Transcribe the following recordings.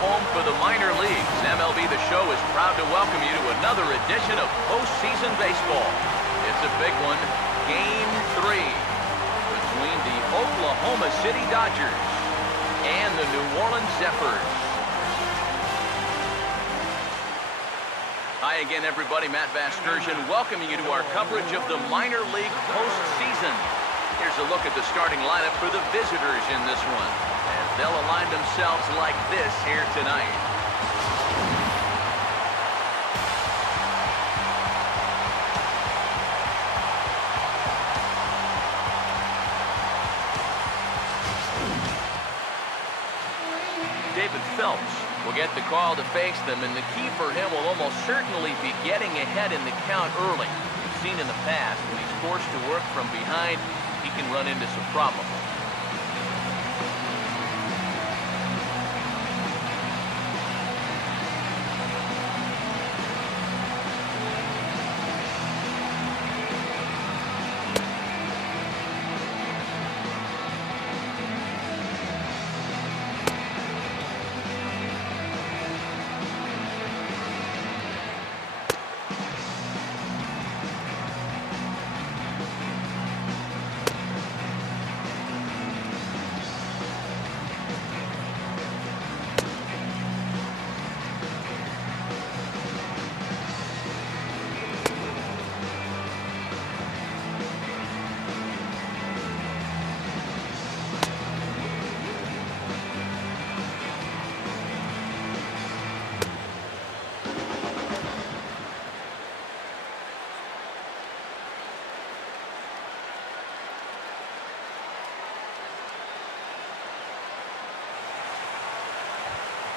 home for the minor leagues. MLB The Show is proud to welcome you to another edition of postseason baseball. It's a big one, Game 3, between the Oklahoma City Dodgers and the New Orleans Zephyrs. Hi again, everybody. Matt Vasgersian welcoming you to our coverage of the minor league postseason. Here's a look at the starting lineup for the visitors in this one, as they'll align themselves like this here tonight. David Phelps will get the call to face them, and the key for him will almost certainly be getting ahead in the count early. We've seen in the past when he's forced to work from behind, he can run into some problems.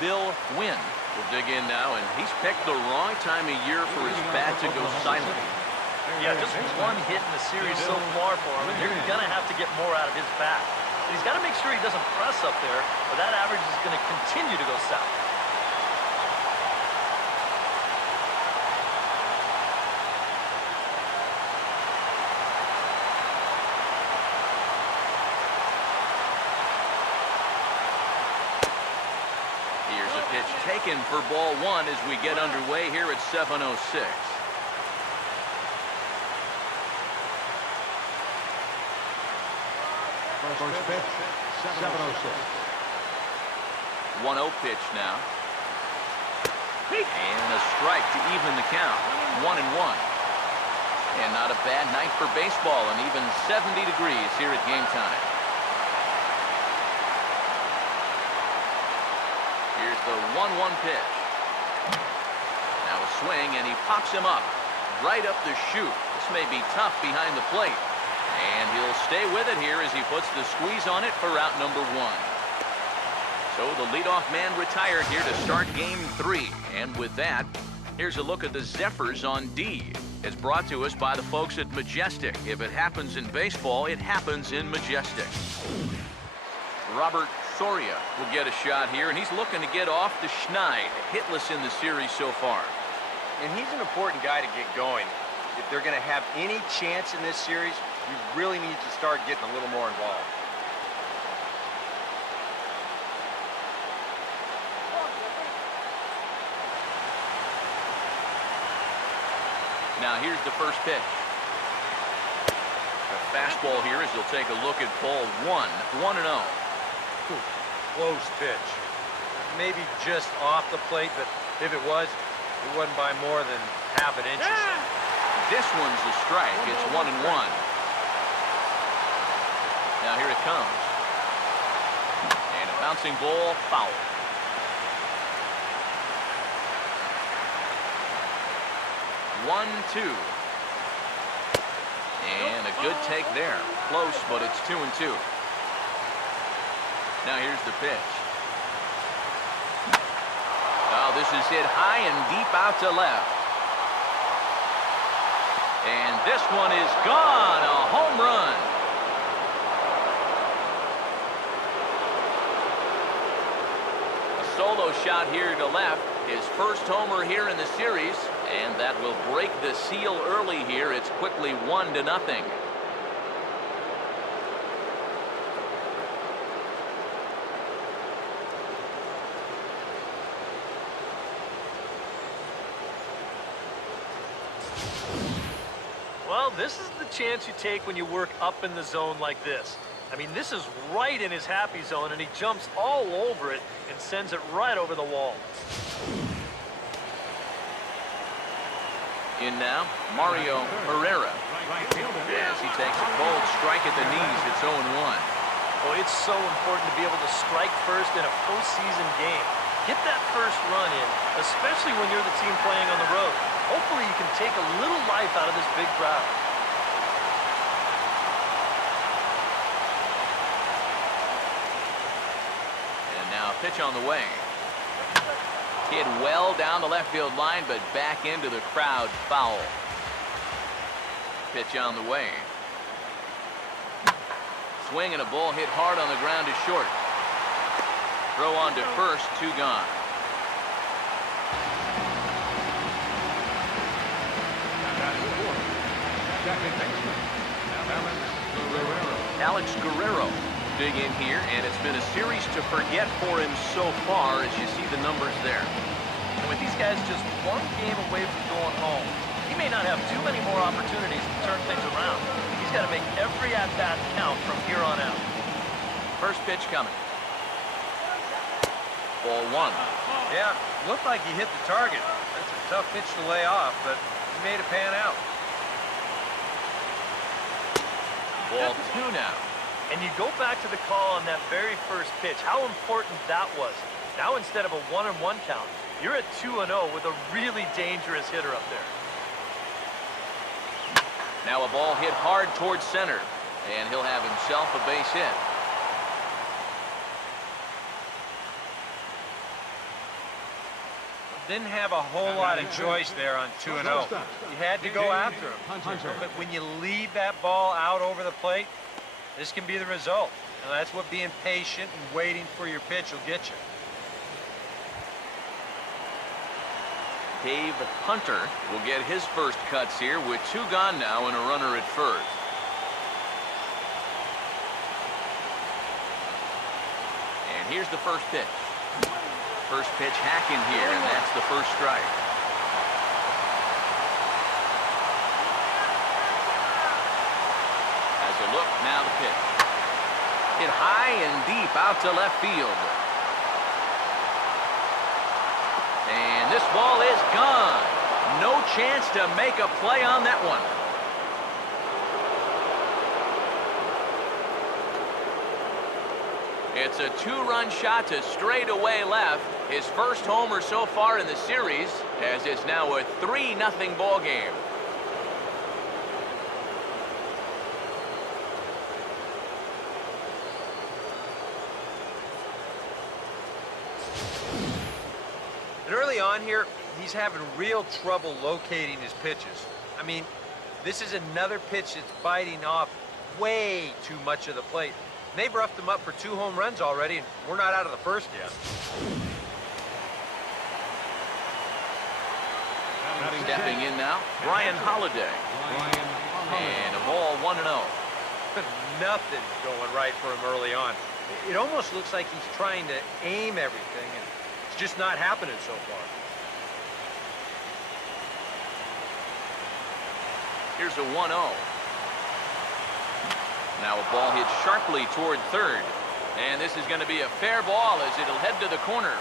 Bill Wynn will dig in now, and he's picked the wrong time of year for his bat to go silent. Yeah, just one hit in the series so far for him, and you're going to have to get more out of his bat. But he's got to make sure he doesn't press up there, or that average is going to continue to go south. Taken for ball one as we get underway here at 7:06. First pitch, 7:06. 1-0 pitch now. And a strike to even the count. 1-1. And not a bad night for baseball, and even 70 degrees here at game time. Here's the 1-1 pitch. Now a swing, and he pops him up right up the chute. This may be tough behind the plate, and he'll stay with it here as he puts the squeeze on it for out number 1. So the leadoff man retired here to start game 3, and with that, here's a look at the Zephyrs on D. It's brought to us by the folks at Majestic. If it happens in baseball, it happens in Majestic. Robert Soria will get a shot here, and he's looking to get off the schneid. Hitless in the series so far. And he's an important guy to get going. If they're going to have any chance in this series, we really need to start getting a little more involved. Now here's the first pitch. The fastball here as he'll take a look at ball 1, 1-0. Close pitch. Maybe just off the plate, but if it wasn't by more than half an inch or so. This one's a strike. It's 1-1. Now here it comes. And a bouncing ball, foul. One, two. And a good take there. Close, but it's 2-2. Now here's the pitch. Oh, this is hit high and deep out to left. And this one is gone. A home run. A solo shot here to left. His first homer here in the series. And that will break the seal early here. It's quickly 1-0. Well, this is the chance you take when you work up in the zone like this. I mean, this is right in his happy zone, and he jumps all over it and sends it right over the wall. In now, Mario Herrera. As he takes a bold strike at the knees, it's 0-1. Oh, it's so important to be able to strike first in a postseason game. Get that first run in, especially when you're the team playing on the road. Hopefully you can take a little life out of this big crowd. And now a pitch on the way. Hit well down the left field line, but back into the crowd, foul. Pitch on the way. Swing and a ball hit hard on the ground to short. Throw on to first, 2 gone. Alex Guerrero dig in here, and it's been a series to forget for him so far as you see the numbers there. And with these guys just 1 game away from going home, he may not have too many more opportunities to turn things around. He's got to make every at-bat count from here on out. First pitch coming. Ball 1. Yeah, looked like he hit the target. That's a tough pitch to lay off, but he made it pan out. Ball 2 now. And you go back to the call on that very first pitch, how important that was. Now instead of a 1-1 count, you're at 2-0 with a really dangerous hitter up there. Now a ball hit hard towards center, and he'll have himself a base hit. Didn't have a whole lot of choice there on 2-0. You had to go after him. But when you leave that ball out over the plate, this can be the result. And that's what being patient and waiting for your pitch will get you. Dave Hunter will get his first cuts here with 2 gone now and a runner at first. And here's the first pitch. First pitch hacking here, and that's the first strike. As a look, now the pitch. Hit high and deep out to left field. And this ball is gone. No chance to make a play on that one. It's a 2-run shot to straightaway left. His first homer so far in the series, as it's now a 3-0 ball game. And early on here, he's having real trouble locating his pitches. I mean, this is another pitch that's biting off way too much of the plate. And they've roughed him up for 2 home runs already, and we're not out of the first yet. Stepping in now, Brian Holiday. And a ball 1-0. Nothing going right for him early on. It almost looks like he's trying to aim everything, and it's just not happening so far. Here's a 1-0. Now a ball hit sharply toward third. And this is going to be a fair ball as it'll head to the corner.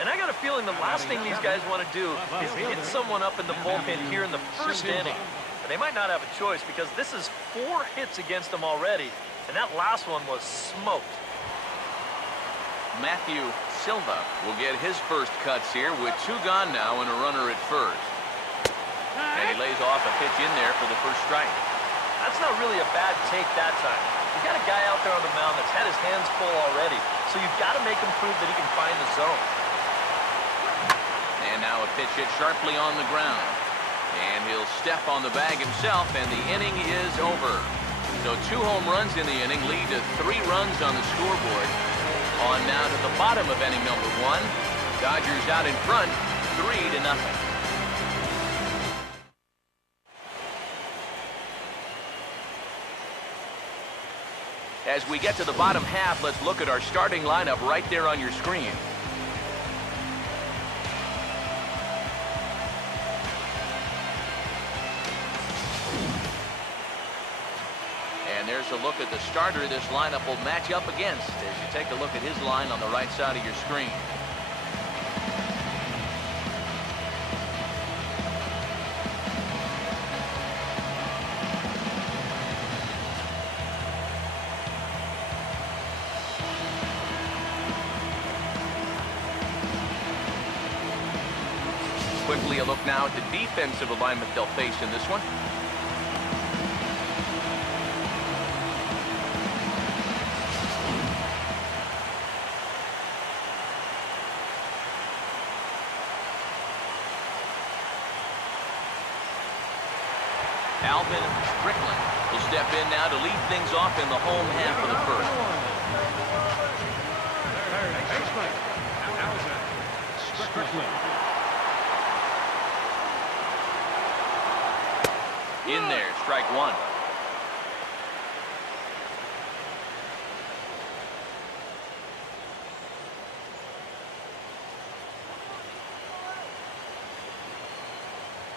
And I got a feeling the last thing these guys want to do is hit someone up in the bullpen here in the first inning. But they might not have a choice because this is 4 hits against them already. And that last one was smoked. Matthew Silva will get his first cuts here with 2 gone now and a runner at first. And he lays off a pitch in there for the first strike. That's not really a bad take that time. You got a guy out there on the mound that's had his hands full already. So you've got to make him prove that he can find the zone. And now a pitch hit sharply on the ground. And he'll step on the bag himself, and the inning is over. So 2 home runs in the inning lead to 3 runs on the scoreboard. On now to the bottom of inning number 1. Dodgers out in front, 3-0. As we get to the bottom half, let's look at our starting lineup right there on your screen. there's a look at the starter this lineup will match up against as you take a look at his line on the right side of your screen. Quickly a look now at the defensive alignment they'll face in this one. Alvin Strickland will step in now to lead things off in the home half of the first. Strickland. In there, strike one.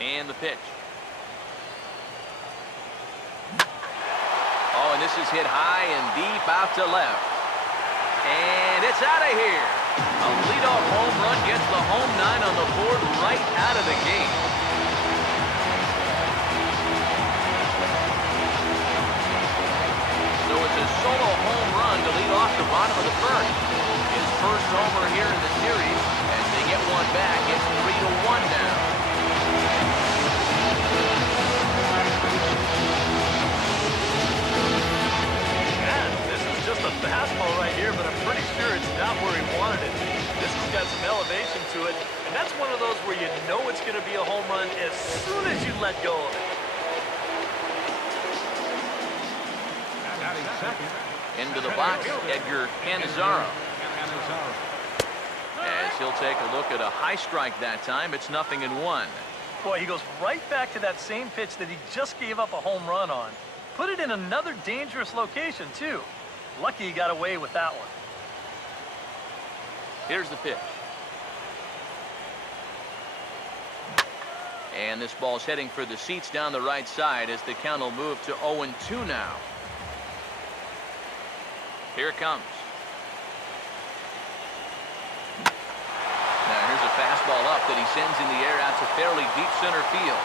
And the pitch. Oh, and this is hit high and deep out to left. And it's out of here. A leadoff home run gets the home 9 on the board right out of the gate. So it's a solo home run to lead off the bottom of the first. His first homer here in the series. As they get one back, it's 3-1 now. Just a fastball right here, but I'm pretty sure it's not where he wanted it. This has got some elevation to it, and that's one of those where you know it's going to be a home run as soon as you let go of it. Into the box, Edgar Canizaro. As he'll take a look at a high strike that time, it's 0-1. Boy, he goes right back to that same pitch that he just gave up a home run on. Put it in another dangerous location, too. Lucky he got away with that one. Here's the pitch. And this ball's heading for the seats down the right side as the count will move to 0-2 now. Here it comes. Now here's a fastball up that he sends in the air out to fairly deep center field.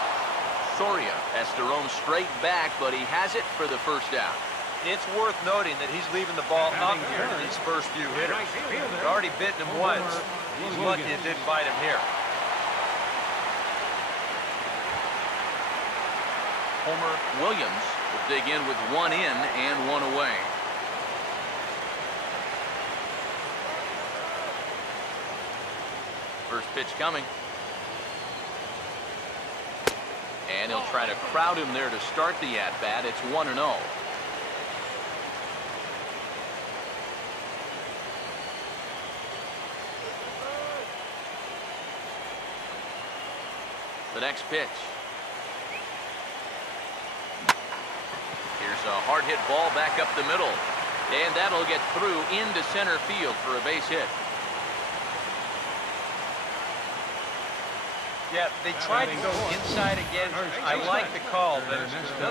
Soria has to roam straight back, but he has it for the first out. It's worth noting that he's leaving the ball up here to these first few hitters. They've already bitten him once. He's lucky it didn't bite him here. Homer Williams will dig in with one in and one away. First pitch coming. And he'll try to crowd him there to start the at-bat. It's 1-0. The next pitch. Here's a hard hit ball back up the middle. And that'll get through into center field for a base hit. Yeah, they tried to go inside again. I like the call, but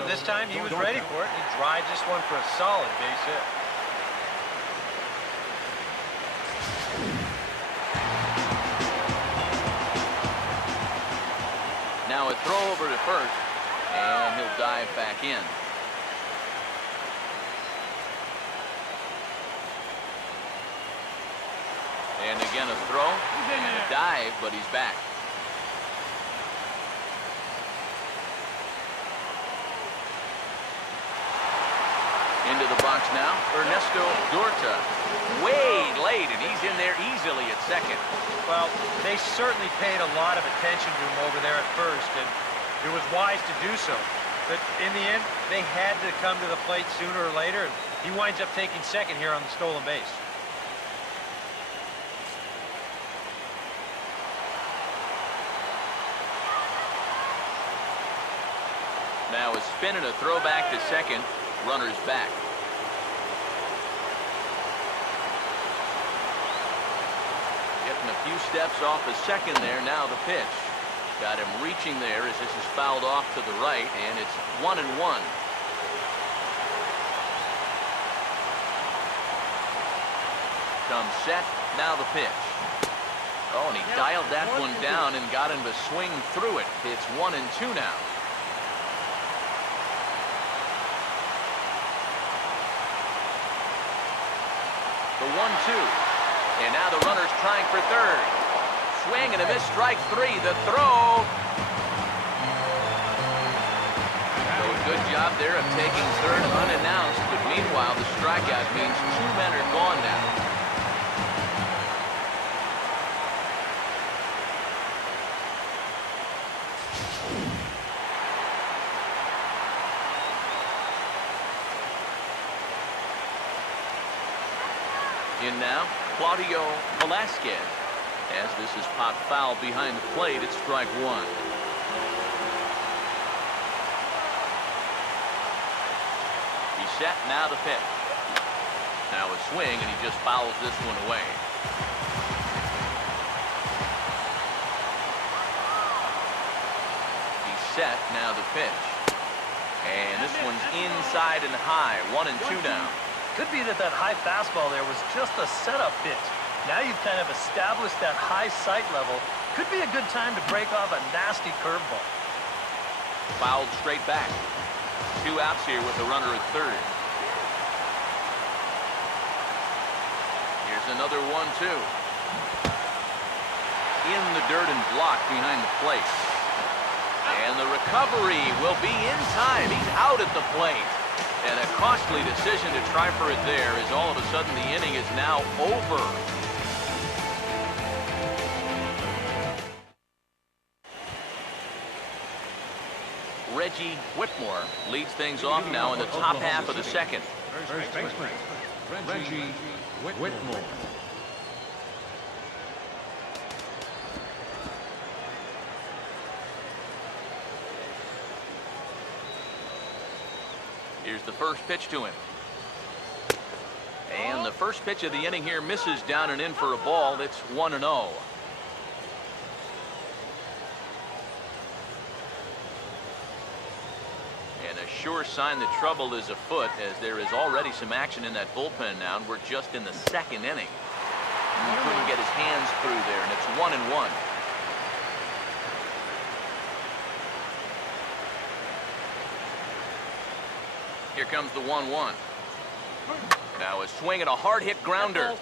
this time he was ready for it. He drives this one for a solid base hit. Now a throw over to first, and he'll dive back in. And again a throw, and a dive, but he's back. Into the box now, Ernesto Dorta. Way late, and he's in there easily at second. Well, they certainly paid a lot of attention to him over there at first, and it was wise to do so. But in the end, they had to come to the plate sooner or later, and he winds up taking second here on the stolen base. Now a spin and a throw back to second. Runner's back. Getting a few steps off the second there. Now the pitch. Got him reaching there as this is fouled off to the right, and it's 1-1. comes set. Now the pitch. Oh, and he dialed that one down and got him to swing through it. It's 1-2 now. The 1-2. And now the runner's trying for third. Swing and a miss, strike three. The throw. So a good job there of taking third unannounced, but meanwhile the strikeout means two men are gone now. In now, Claudio Velasquez. As this is popped foul behind the plate, it's strike one. He's set, now the pitch. Now a swing, and he just fouls this one away. He's set, now the pitch. And this one's inside and high, 1-2 now. Could be that high fastball there was just a setup pitch. Now you've kind of established that high sight level. Could be a good time to break off a nasty curveball. Fouled straight back. 2 outs here with a runner at third. Here's another 1-2. In the dirt and blocked behind the plate. And the recovery will be in time. He's out at the plate. And a costly decision to try for it there, as all of a sudden the inning is now over. Reggie Whitmore leads things off now in the top half of the second. First baseman, Reggie Whitmore. Here's the first pitch to him. And the first pitch of the inning here misses down and in for a ball. It's 1-0. And a sure sign that trouble is afoot, as there is already some action in that bullpen now, and we're just in the second inning. And he couldn't get his hands through there, and it's 1-1. Here comes the 1-1. Now a swing and a hard hit grounder.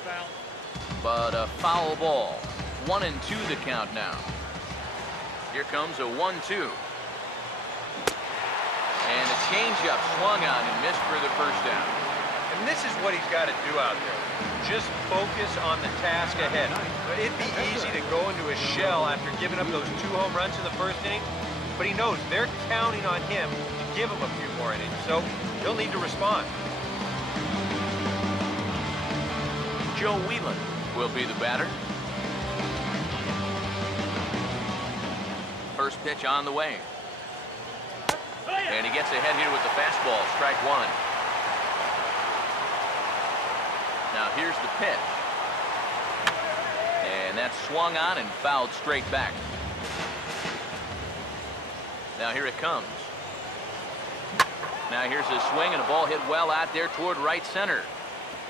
But a foul ball. 1-2 the count now. Here comes a 1-2. And a changeup swung on and missed for the first down. And this is what he's got to do out there. Just focus on the task ahead. But it'd be easy to go into a shell after giving up those 2 home runs in the first inning. But he knows they're counting on him to give him a few more innings. So he'll need to respond. Joe Whelan will be the batter. First pitch on the way. And he gets ahead here with the fastball, strike one. Now here's the pitch. And that's swung on and fouled straight back. Now here it comes. Now here's a swing and a ball hit well out there toward right center.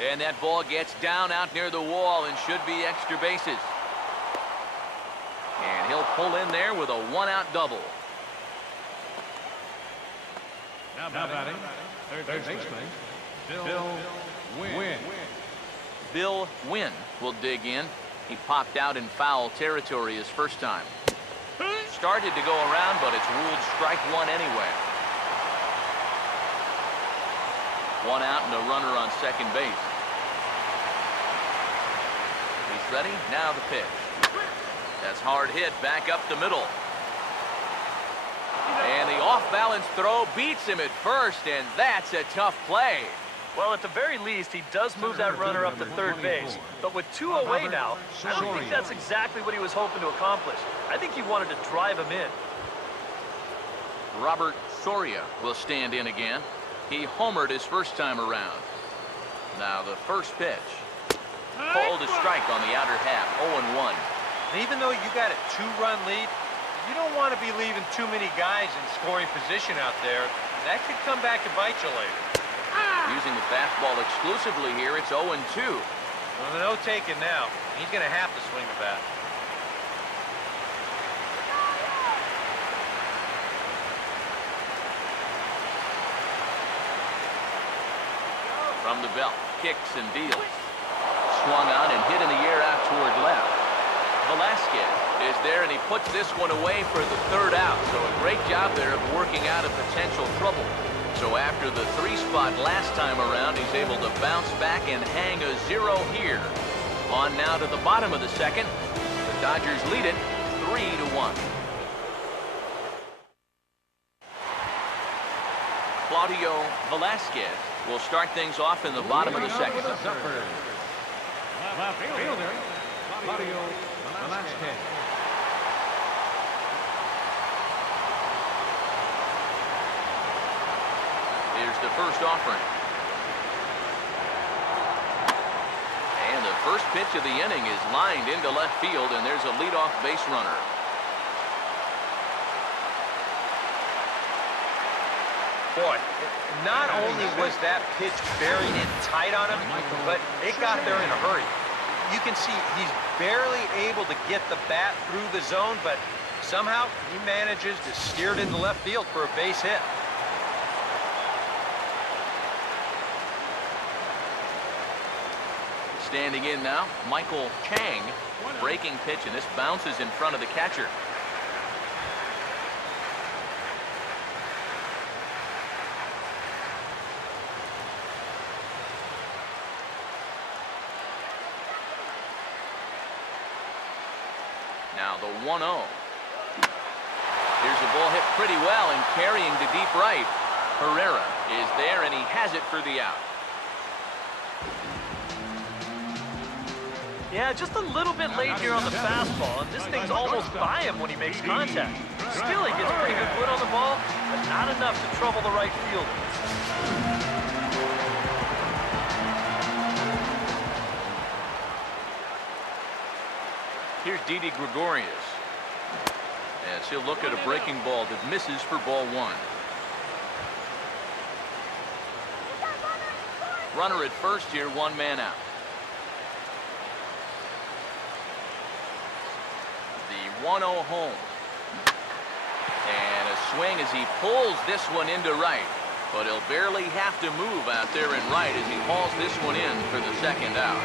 And that ball gets down out near the wall and should be extra bases. And he'll pull in there with a 1-out double. Now batting, third baseman, Bill Wynn. Bill Wynn will dig in. He popped out in foul territory his first time. Started to go around, but it's ruled strike one anyway. 1 out and a runner on second base. He's ready. Now the pitch. That's hard hit back up the middle. And the off-balance throw beats him at first, and that's a tough play. Well, at the very least, he does move that runner up to third base. But with 2 away now, I don't think that's exactly what he was hoping to accomplish. I think he wanted to drive him in. Robert Soria will stand in again. He homered his first time around. Now the first pitch. Called a strike on the outer half, 0-1. And even though you got a 2-run lead, you don't want to be leaving too many guys in scoring position out there. That could come back to bite you later. Using the fastball exclusively here, it's 0-2. Well, no taking now. He's going to have to swing the bat. From the belt, kicks and deals. Swung on and hit in the air out toward left. Velasquez is there, and he puts this one away for the third out. So a great job there of working out a potential trouble. So after the 3 spot last time around, he's able to bounce back and hang a 0 here. On now to the bottom of the second. The Dodgers lead it 3-1. Claudio Velasquez will start things off in the bottom of the second. Left fielder, Claudio Velasquez. Here's the first offering. And the first pitch of the inning is lined into left field, and there's a leadoff base runner. Boy, not only was that pitch buried in tight on him, but it got there in a hurry. You can see he's barely able to get the bat through the zone, but somehow he manages to steer it into left field for a base hit. Standing in now, Michael Chang. Breaking pitch, and this bounces in front of the catcher. Now the 1-0. Here's the ball hit pretty well and carrying to deep right. Herrera is there, and he has it for the out. Yeah, just a little bit late here on the fastball, and this thing's almost by him when he makes contact. Still, he gets pretty good foot on the ball, but not enough to trouble the right fielder. Here's Didi Gregorius, as he'll look at a breaking ball that misses for ball 1. Runner at first here, 1 man out. The 1-0 home. And a swing as he pulls this one into right. But he'll barely have to move out there in right as he hauls this one in for the second out.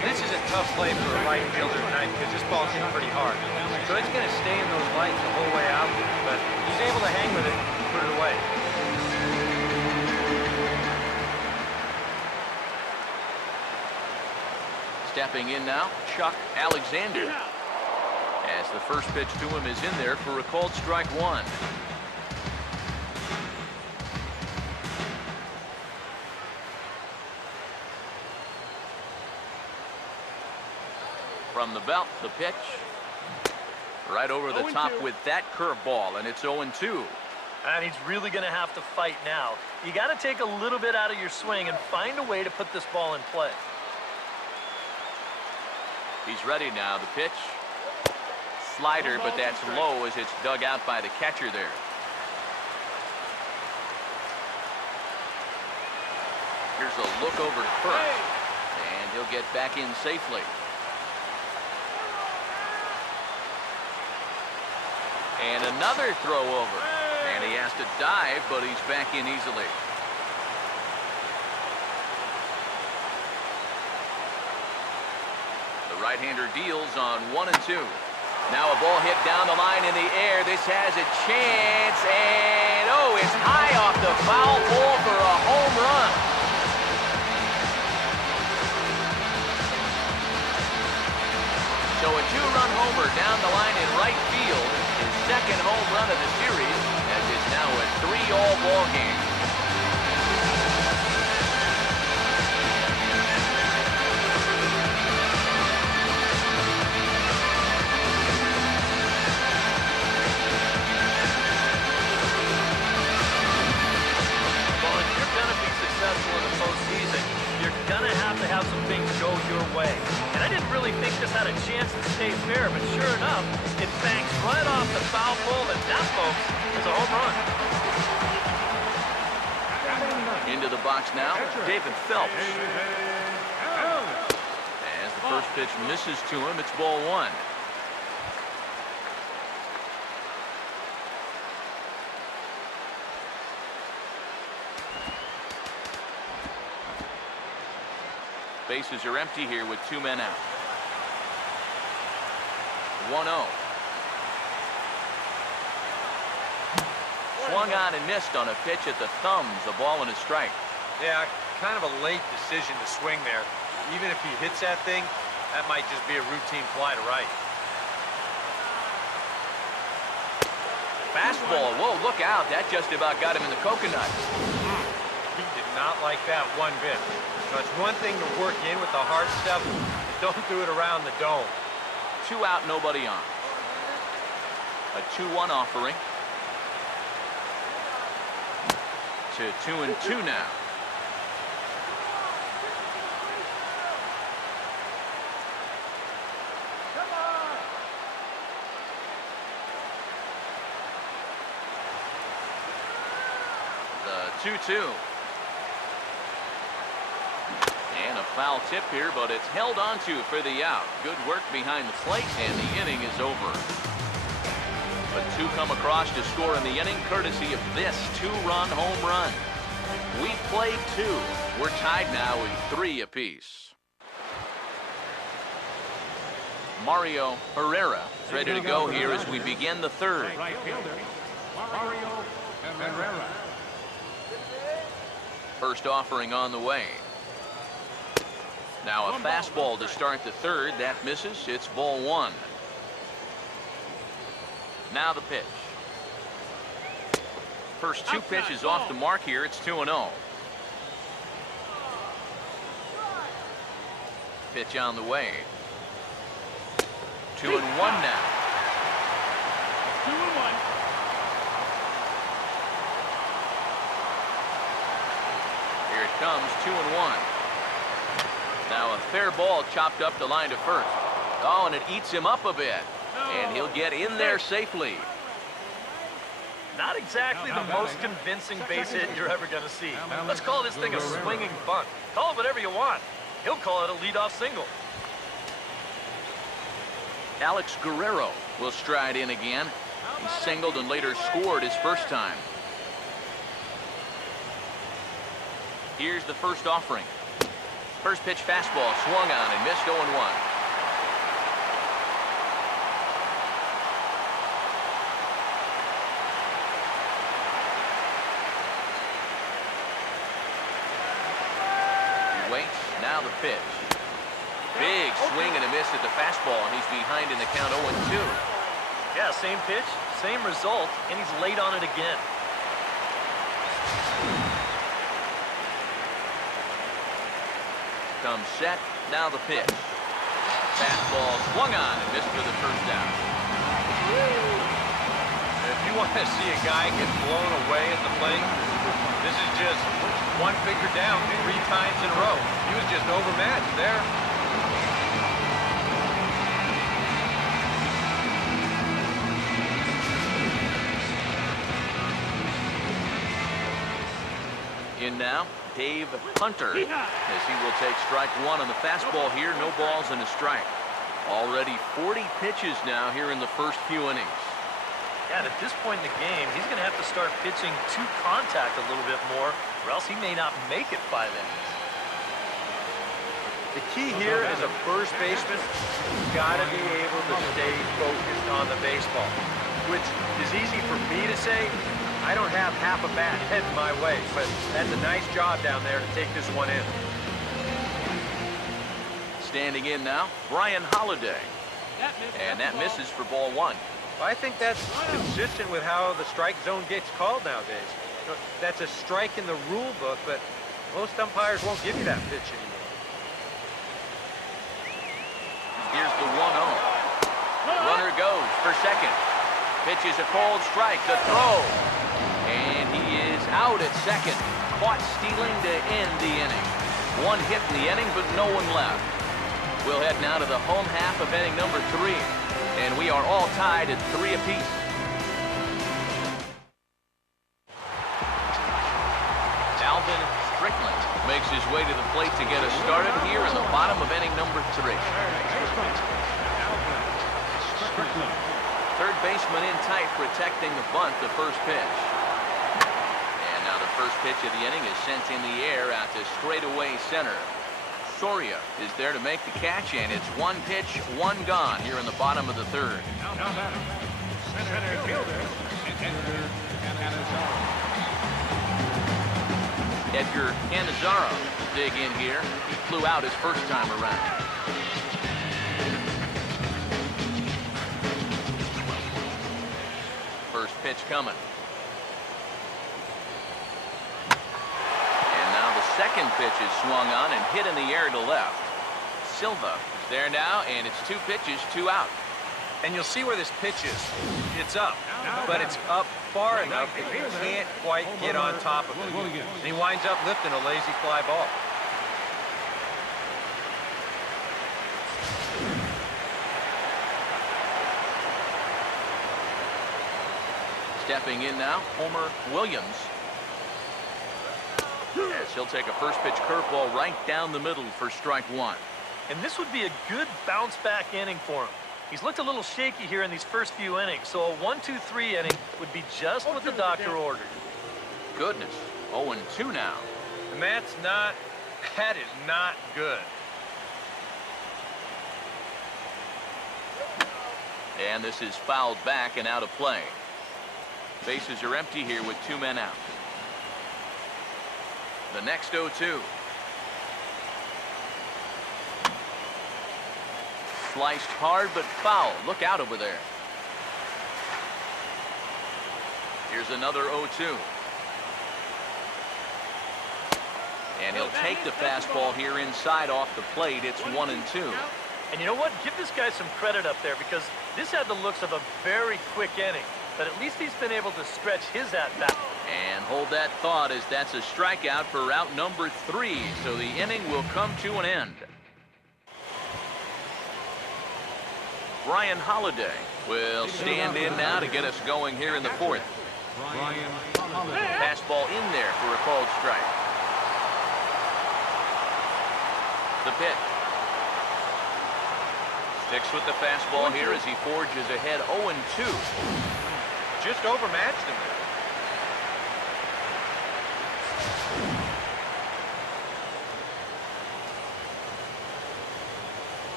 This is a tough play for a right fielder tonight because this ball's hit pretty hard. So it's going to stay in those lights the whole way out, but he's able to hang with it and put it away. Stepping in now, Chuck Alexander. As the first pitch to him is in there for a called strike 1. From the belt, the pitch. Right over the top with that curveball, and it's 0-2. And he's really going to have to fight now. You got to take a little bit out of your swing and find a way to put this ball in play. He's ready now. The pitch. Slider, but that's low as it's dug out by the catcher there. Here's a look over to first, and he'll get back in safely. And another throw over, and he has to dive, but he's back in easily. The right-hander deals on 1 and 2. Now a ball hit down the line in the air. This has a chance, and oh, it's high off the foul pole for a home run. So a 2-run homer down the line in right field. His second home run of the series, as it's now a 3-all ball game. Have some things go your way. And I didn't really think this had a chance to stay fair, but sure enough, it banks right off the foul pole, and that, folks, is a home run. Into the box now, David Phelps. First pitch misses to him. It's ball one. Bases are empty here with 2 men out. 1-0. Swung on and missed on a pitch at the thumbs. A ball and a strike. Yeah, kind of a late decision to swing there. Even if he hits that thing, that might just be a routine fly to right. Fastball. Whoa, look out. That just about got him in the coconut. He did not like that one bit. So it's one thing to work in with the hard stuff, but don't do it around the dome. 2 out, nobody on. A 2-1 offering. To 2-2 now. The 2-2. And a foul tip here, but it's held onto for the out. Good work behind the plate, and the inning is over. But 2 come across to score in the inning, courtesy of this 2-run home run. We played 2. We're tied now with 3 apiece. Mario Herrera ready to go here as we begin the third. Right fielder, Mario Herrera. First offering on the way. Now a fastball to start the third. That misses. It's ball one. Now the pitch. First 2 pitches off the mark here. It's 2-0. Pitch on the way. 2-1 now. 2-1. Here it comes, 2-1. Now a fair ball chopped up the line to first. Oh, and it eats him up a bit. And he'll get in there safely. Not exactly the most convincing base hit you're ever going to see. Let's call this thing a swinging bunt. Call it whatever you want. He'll call it a leadoff single. Alex Guerrero will stride in again. He singled and later scored his first time. Here's the first offering. First pitch fastball swung on and missed 0-1. He waits. Now the pitch. Big swing and a miss at the fastball, and he's behind in the count 0-2. Yeah, same pitch, same result, and he's late on it again. Comes set. Now the pitch. Fastball swung on and missed for the first down. If you want to see a guy get blown away at the plate, this is just one finger down 3 times in a row. He was just overmatched there. In now, Dave Hunter, as he will take strike 1 on the fastball here. No balls and a strike. Already 40 pitches now here in the first few innings. Yeah, at this point in the game, he's going to have to start pitching to contact a little bit more, or else he may not make it 5 innings. The key here as a first baseman, you've got to be able to stay focused on the baseball, which is easy for me to say. I don't have half a bat heading my way, but that's a nice job down there to take this one in. Standing in now, Brian Holiday. And that misses for ball 1. I think that's consistent with how the strike zone gets called nowadays. You know, that's a strike in the rule book, but most umpires won't give you that pitch anymore. Here's the 1-0. Runner goes for second. Pitch is a cold strike. The throw. And he is out at second. Caught stealing to end the inning. 1 hit in the inning, but no one left. We'll head now to the home half of inning number 3. And we are all tied at 3 apiece. Alvin Strickland makes his way to the plate to get us started here in the bottom. bottom of inning number 3. Third baseman in tight, protecting the bunt, the first pitch. And now the first pitch of the inning is sent in the air out to straightaway center. Soria is there to make the catch, and it's 1 pitch, 1 gone here in the bottom of the 3rd. Center fielder, Edgar Canizaro will dig in here. He flew out his first time around. First pitch coming. And now the second pitch is swung on and hit in the air to left. Silva is there now, and it's 2 pitches, 2 out. And you'll see where this pitch is. It's up, but it's up far enough that you can't quite get on top of it. And he winds up lifting a lazy fly ball. Stepping in now, Homer Williams. As he'll take a first pitch curveball right down the middle for strike 1. And this would be a good bounce back inning for him. He's looked a little shaky here in these first few innings, so a 1-2-3 inning would be just what the doctor ordered. Goodness, 0-2 now. And that is not good. And this is fouled back and out of play. Bases are empty here with 2 men out. The next 0-2. Sliced hard but foul. Look out over there. Here's another 0-2. And he'll take the fastball here inside off the plate. It's 1-2. And you know what? Give this guy some credit up there, because this had the looks of a very quick inning. But at least he's been able to stretch his at-bat. And hold that thought, as that's a strikeout for out number 3. So the inning will come to an end. Brian Holiday will stand in now to get us going here in the 4th. Fastball in there for a called strike. The pitch. Sticks with the fastball here as he forges ahead 0-2. Just overmatched him there.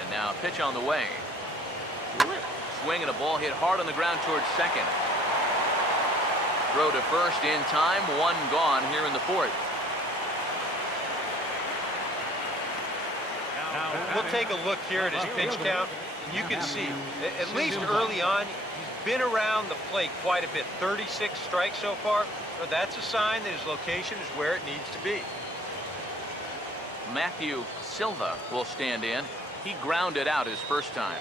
And now a pitch on the way. Swing and a ball hit hard on the ground towards second. Throw to first in time. 1 gone here in the 4th. We'll take a look here at his pitch count, and you can see, at least early on, he's been around the plate quite a bit. 36 strikes so far. So that's a sign that his location is where it needs to be. Matthew Silva will stand in. He grounded out his first time.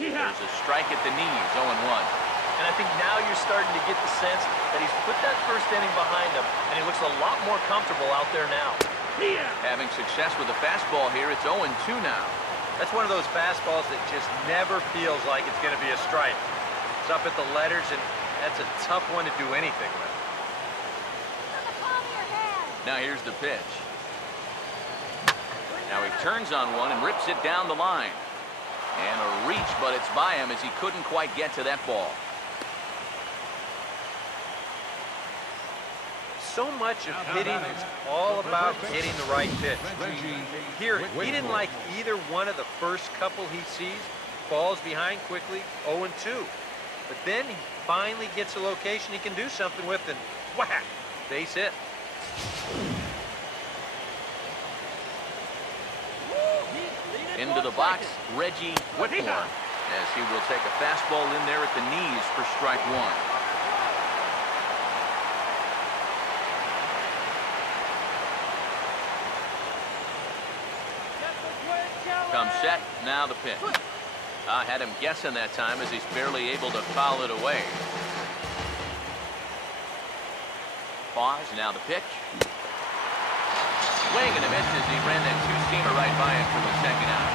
There's a strike at the knees, 0-1. And I think now you're starting to get the sense that he's put that first inning behind him, and he looks a lot more comfortable out there now. Having success with the fastball here, it's 0-2 now. That's one of those fastballs that just never feels like it's going to be a strike. It's up at the letters, and that's a tough one to do anything with. Now here's the pitch. Now he turns on one and rips it down the line. And a reach, but it's by him as he couldn't quite get to that ball. So much of hitting is all about getting the right pitch. Here, he didn't like either one of the first couple he sees. Falls behind quickly, 0-2. But then he finally gets a location he can do something with, and whack, base hit. Into the box, Reggie Whitmore, as he will take a fastball in there at the knees for strike 1. Comes set, now the pitch. I had him guessing that time as he's barely able to foul it away. Pause, now the pitch. Swing and a miss as he ran that 2-seamer right by him for the second out.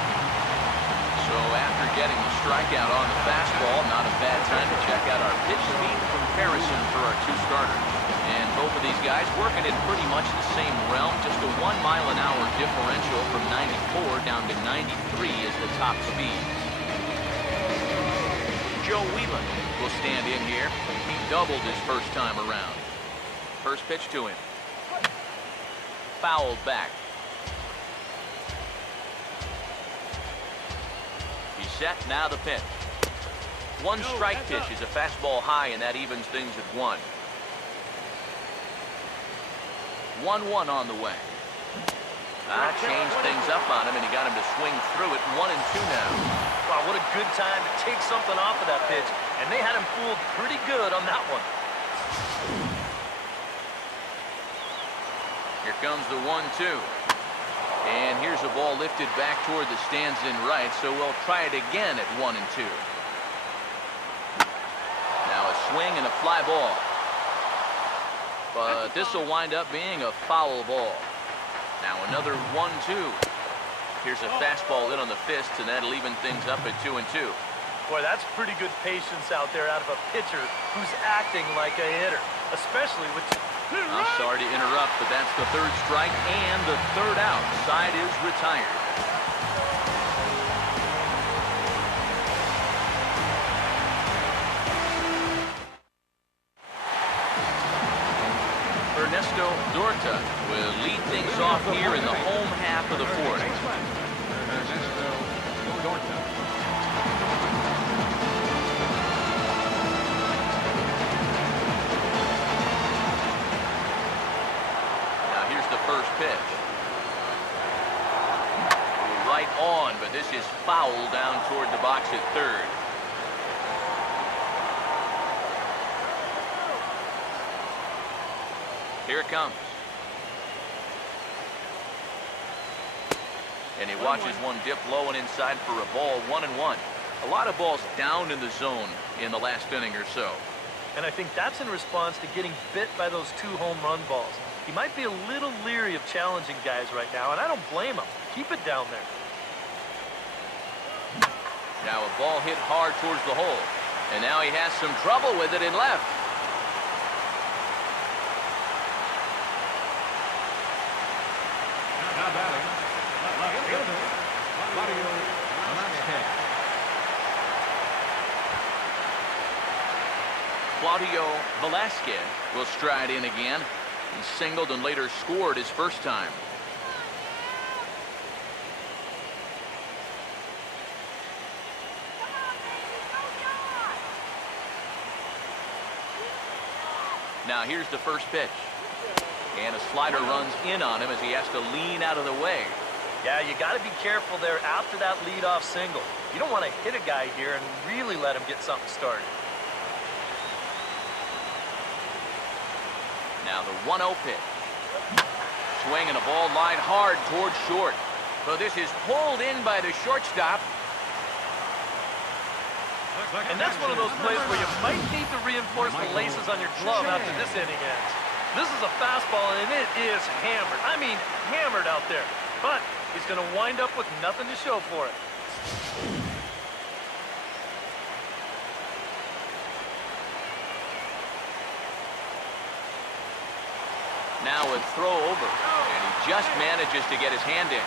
So after getting the strikeout on the fastball, not a bad time to check out our pitch speed comparison for our 2 starters. And both of these guys working in pretty much the same realm. Just a 1 mile an hour differential from 94 down to 93 is the top speed. Joe Whelan will stand in here. He doubled his first time around. First pitch to him. Fouled back. He's set, now the pitch. One strike pitch is a fastball high, and that evens things at 1. 1-1 on the way. That changed things up on him, and he got him to swing through it. 1-2 now. Wow, what a good time to take something off of that pitch. And they had him fooled pretty good on that one. Here comes the 1-2. And here's a ball lifted back toward the stands in right, so we'll try it again at 1-2. Now a swing and a fly ball. But this will wind up being a foul ball. Now another 1-2. Here's a fastball in on the fists, and that'll even things up at 2-2. Boy, that's pretty good patience out there out of a pitcher who's acting like a hitter, especially with... I'm sorry to interrupt, but that's the third strike and the third out. Side is retired. Ernesto Dorta will lead things off here in the home half of the fourth. Ernesto Dorta. Now here's the first pitch. Right on, but this is foul down toward the box at third. Here it comes. And he watches one dip low and inside for a ball. 1-1. A lot of balls down in the zone in the last inning or so. And I think that's in response to getting bit by those 2 home run balls. He might be a little leery of challenging guys right now, and I don't blame him. Keep it down there. Now a ball hit hard towards the hole. And now he has some trouble with it in left. Now batting, left fielder, Claudio Velasquez. Claudio Velasquez will stride in again. He singled and later scored his first time. Now here's the first pitch. And a slider runs in on him as he has to lean out of the way. Yeah, you got to be careful there after that leadoff single. You don't want to hit a guy here and really let him get something started. Now the 1-0 pitch. Swing and a ball line hard towards short. So this is pulled in by the shortstop. And that's one of those plays where you might need to reinforce the laces on your glove after this inning ends. This is a fastball, and it is hammered. I mean, hammered out there. But he's going to wind up with nothing to show for it. Now a throw over, and he just manages to get his hand in.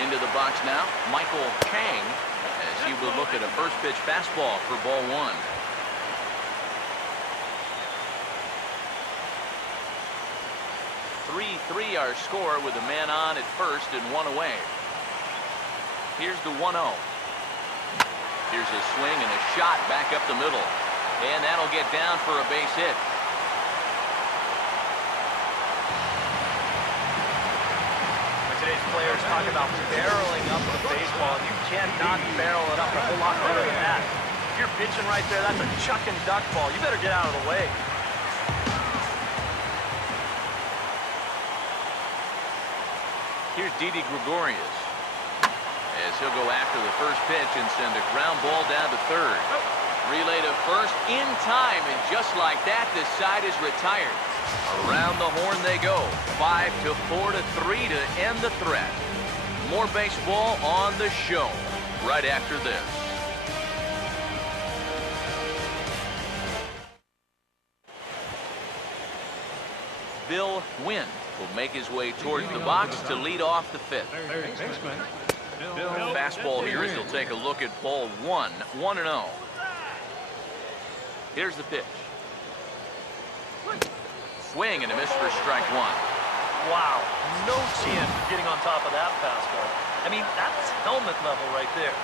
Into the box now, Michael Chang, as he will look at a first pitch fastball for ball 1. (3-3) our score with a man on at first and 1 away. Here's the 1-0. Here's a swing and a shot back up the middle. And that'll get down for a base hit. Today's players talk about barreling up a baseball, and you cannot barrel it up a whole lot better than that. If you're pitching right there, that's a chuck and duck ball. You better get out of the way. Here's Didi Gregorius, as he'll go after the first pitch and send a ground ball down to third. Relay to first in time, and just like that, this side is retired. Around the horn they go. 5-4-3 to end the threat. More baseball on the show right after this. Bill Wynn will make his way towards the box to lead off the fifth. Third baseman, Bill Fastball here as he'll take a look at ball one, 1-0. Here's the pitch. Swing and a miss for strike one. Wow, no chance of getting on top of that fastball. I mean, that's helmet level right there.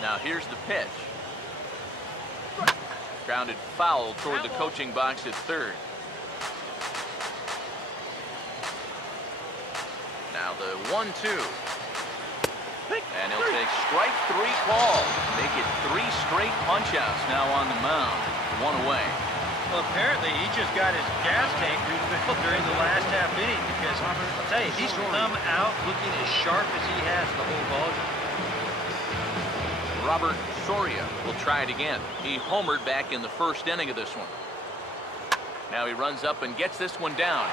Now here's the pitch. Grounded foul toward the coaching box at third. Now the 1-2. And he'll take strike three call. Make it 3 straight punch-outs now on the mound. 1 away. Well, apparently he just got his gas tank refilled during the last half inning because I'll tell you, he's come out looking as sharp as he has the whole ball game. Robert Soria will try it again. He homered back in the first inning of this one. Now he runs up and gets this one down.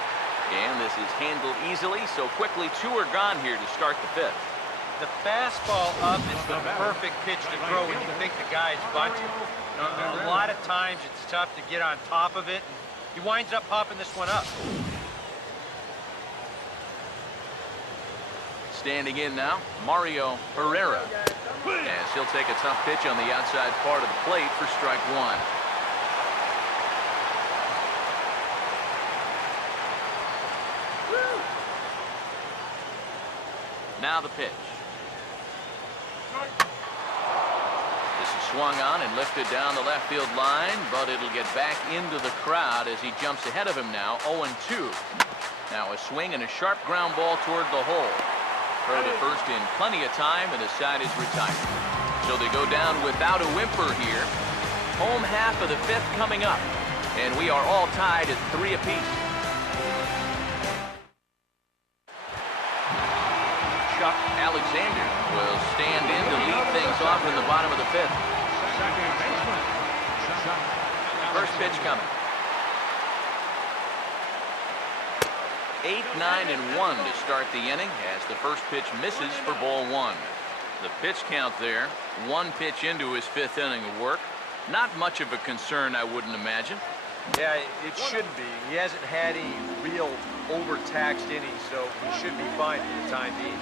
And this is handled easily, so quickly 2 are gone here to start the fifth. The fastball up is the perfect pitch to throw when you think the guy's bunting. A lot of times it's tough to get on top of it. He winds up popping this one up. Standing in now, Mario Herrera. As he'll take a tough pitch on the outside part of the plate for strike one. Now the pitch. This is swung on and lifted down the left field line, but it'll get back into the crowd as he jumps ahead of him now, 0-2. Now a swing and a sharp ground ball toward the hole. Throw to first in plenty of time, and the side is retired. So they go down without a whimper here. Home half of the fifth coming up, and we are all tied at 3 apiece. Chuck Alexander will stand in to lead things off in the bottom of the fifth. second baseman, First pitch coming. 8, 9, and 1 to start the inning as the first pitch misses for ball one. The pitch count there, 1 pitch into his 5th inning of work. Not much of a concern, I wouldn't imagine. Yeah, it shouldn't be. He hasn't had any real overtaxed innings, so he should be fine for the time being.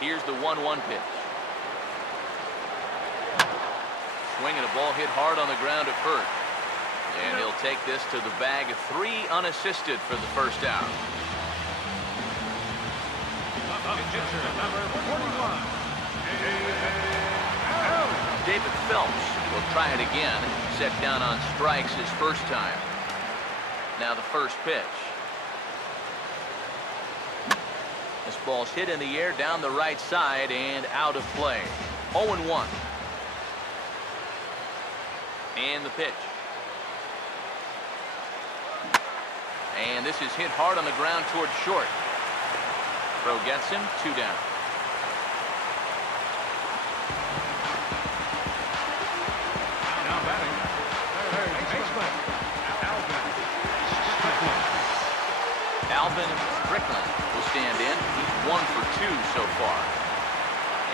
Here's the 1-1 pitch. Swing and a ball hit hard on the ground at first. And he'll take this to the bag of 3 unassisted for the first out. pitcher number 41. David Phelps will try it again. Set down on strikes his first time. Now the first pitch. This ball's hit in the air down the right side and out of play. 0-1. And the pitch. And this is hit hard on the ground toward short. Throw gets him, 2 down. Now batting, third baseman, Alvin Strickland will stand in. He's 1 for 2 so far.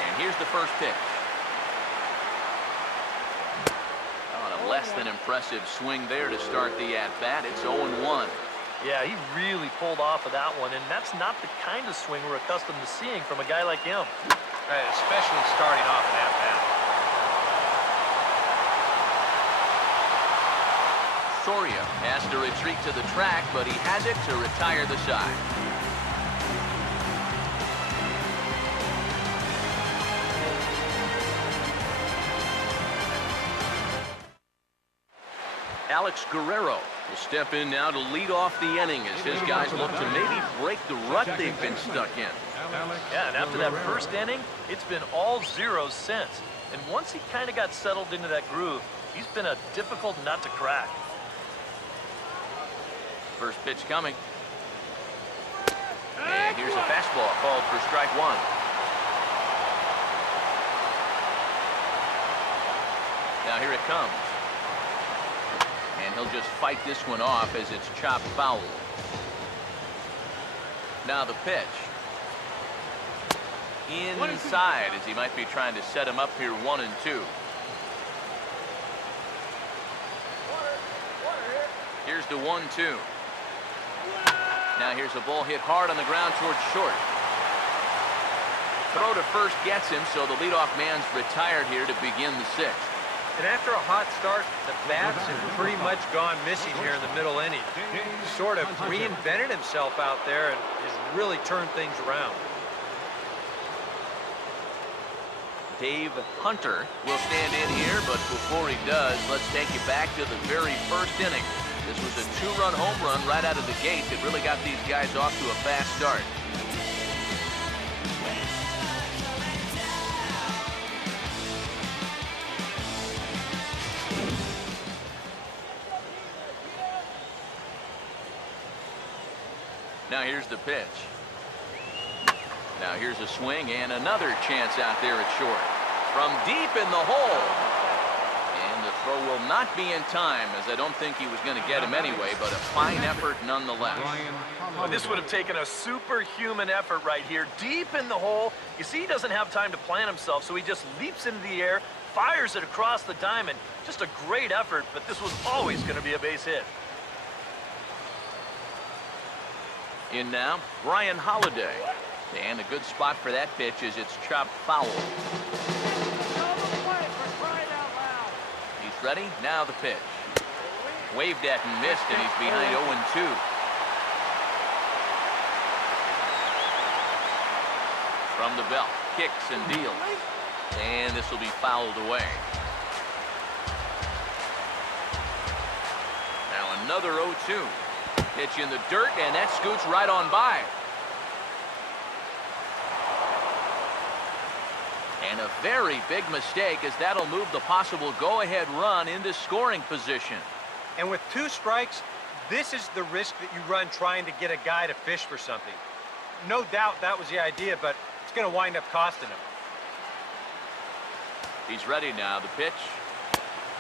And here's the first pitch. On a less than impressive swing there to start the at-bat. It's 0-1. Yeah, he really pulled off of that one, and that's not the kind of swing we're accustomed to seeing from a guy like him. Right, especially starting off an at-bat. Soria has to retreat to the track, but he has it to retire the side. Alex Guerrero will step in now to lead off the inning as his guys look to maybe break the rut they've been stuck in. Yeah, and after that first inning, it's been all zeros since. And once he kind of got settled into that groove, he's been a difficult nut to crack. First pitch coming. And here's a fastball called for strike one. Now here it comes. And he'll just fight this one off as it's chopped foul. Now the pitch. inside as he might be trying to set him up here 1-2. Here's the 1-2. Now here's a ball hit hard on the ground towards short. Throw to first gets him, so the leadoff man's retired here to begin the sixth. And after a hot start, the bats have pretty much gone missing here in the middle inning. Sort of reinvented himself out there and has really turned things around. Dave Hunter will stand in here, but before he does, let's take you back to the very first inning. This was a two-run home run right out of the gate that really got these guys off to a fast start. Now here's the pitch. Now here's a swing and another chance out there at short. From deep in the hole. And the throw will not be in time, as I don't think he was going to get him anyway, but a fine effort nonetheless. Well, this would have taken a superhuman effort right here, deep in the hole. You see, he doesn't have time to plant himself, so he just leaps into the air, fires it across the diamond. Just a great effort, but this was always going to be a base hit. In now, Brian Holiday. And a good spot for that pitch is it's chopped foul. He's ready. Now the pitch. Waved at and missed, and he's behind 0-2. From the belt, kicks and deals. And this will be fouled away. Now another 0-2. Pitch in the dirt, and that scoots right on by. And a very big mistake, as that'll move the possible go-ahead run into scoring position. And with 2 strikes, this is the risk that you run trying to get a guy to fish for something. No doubt that was the idea, but it's going to wind up costing him. He's ready now. The pitch.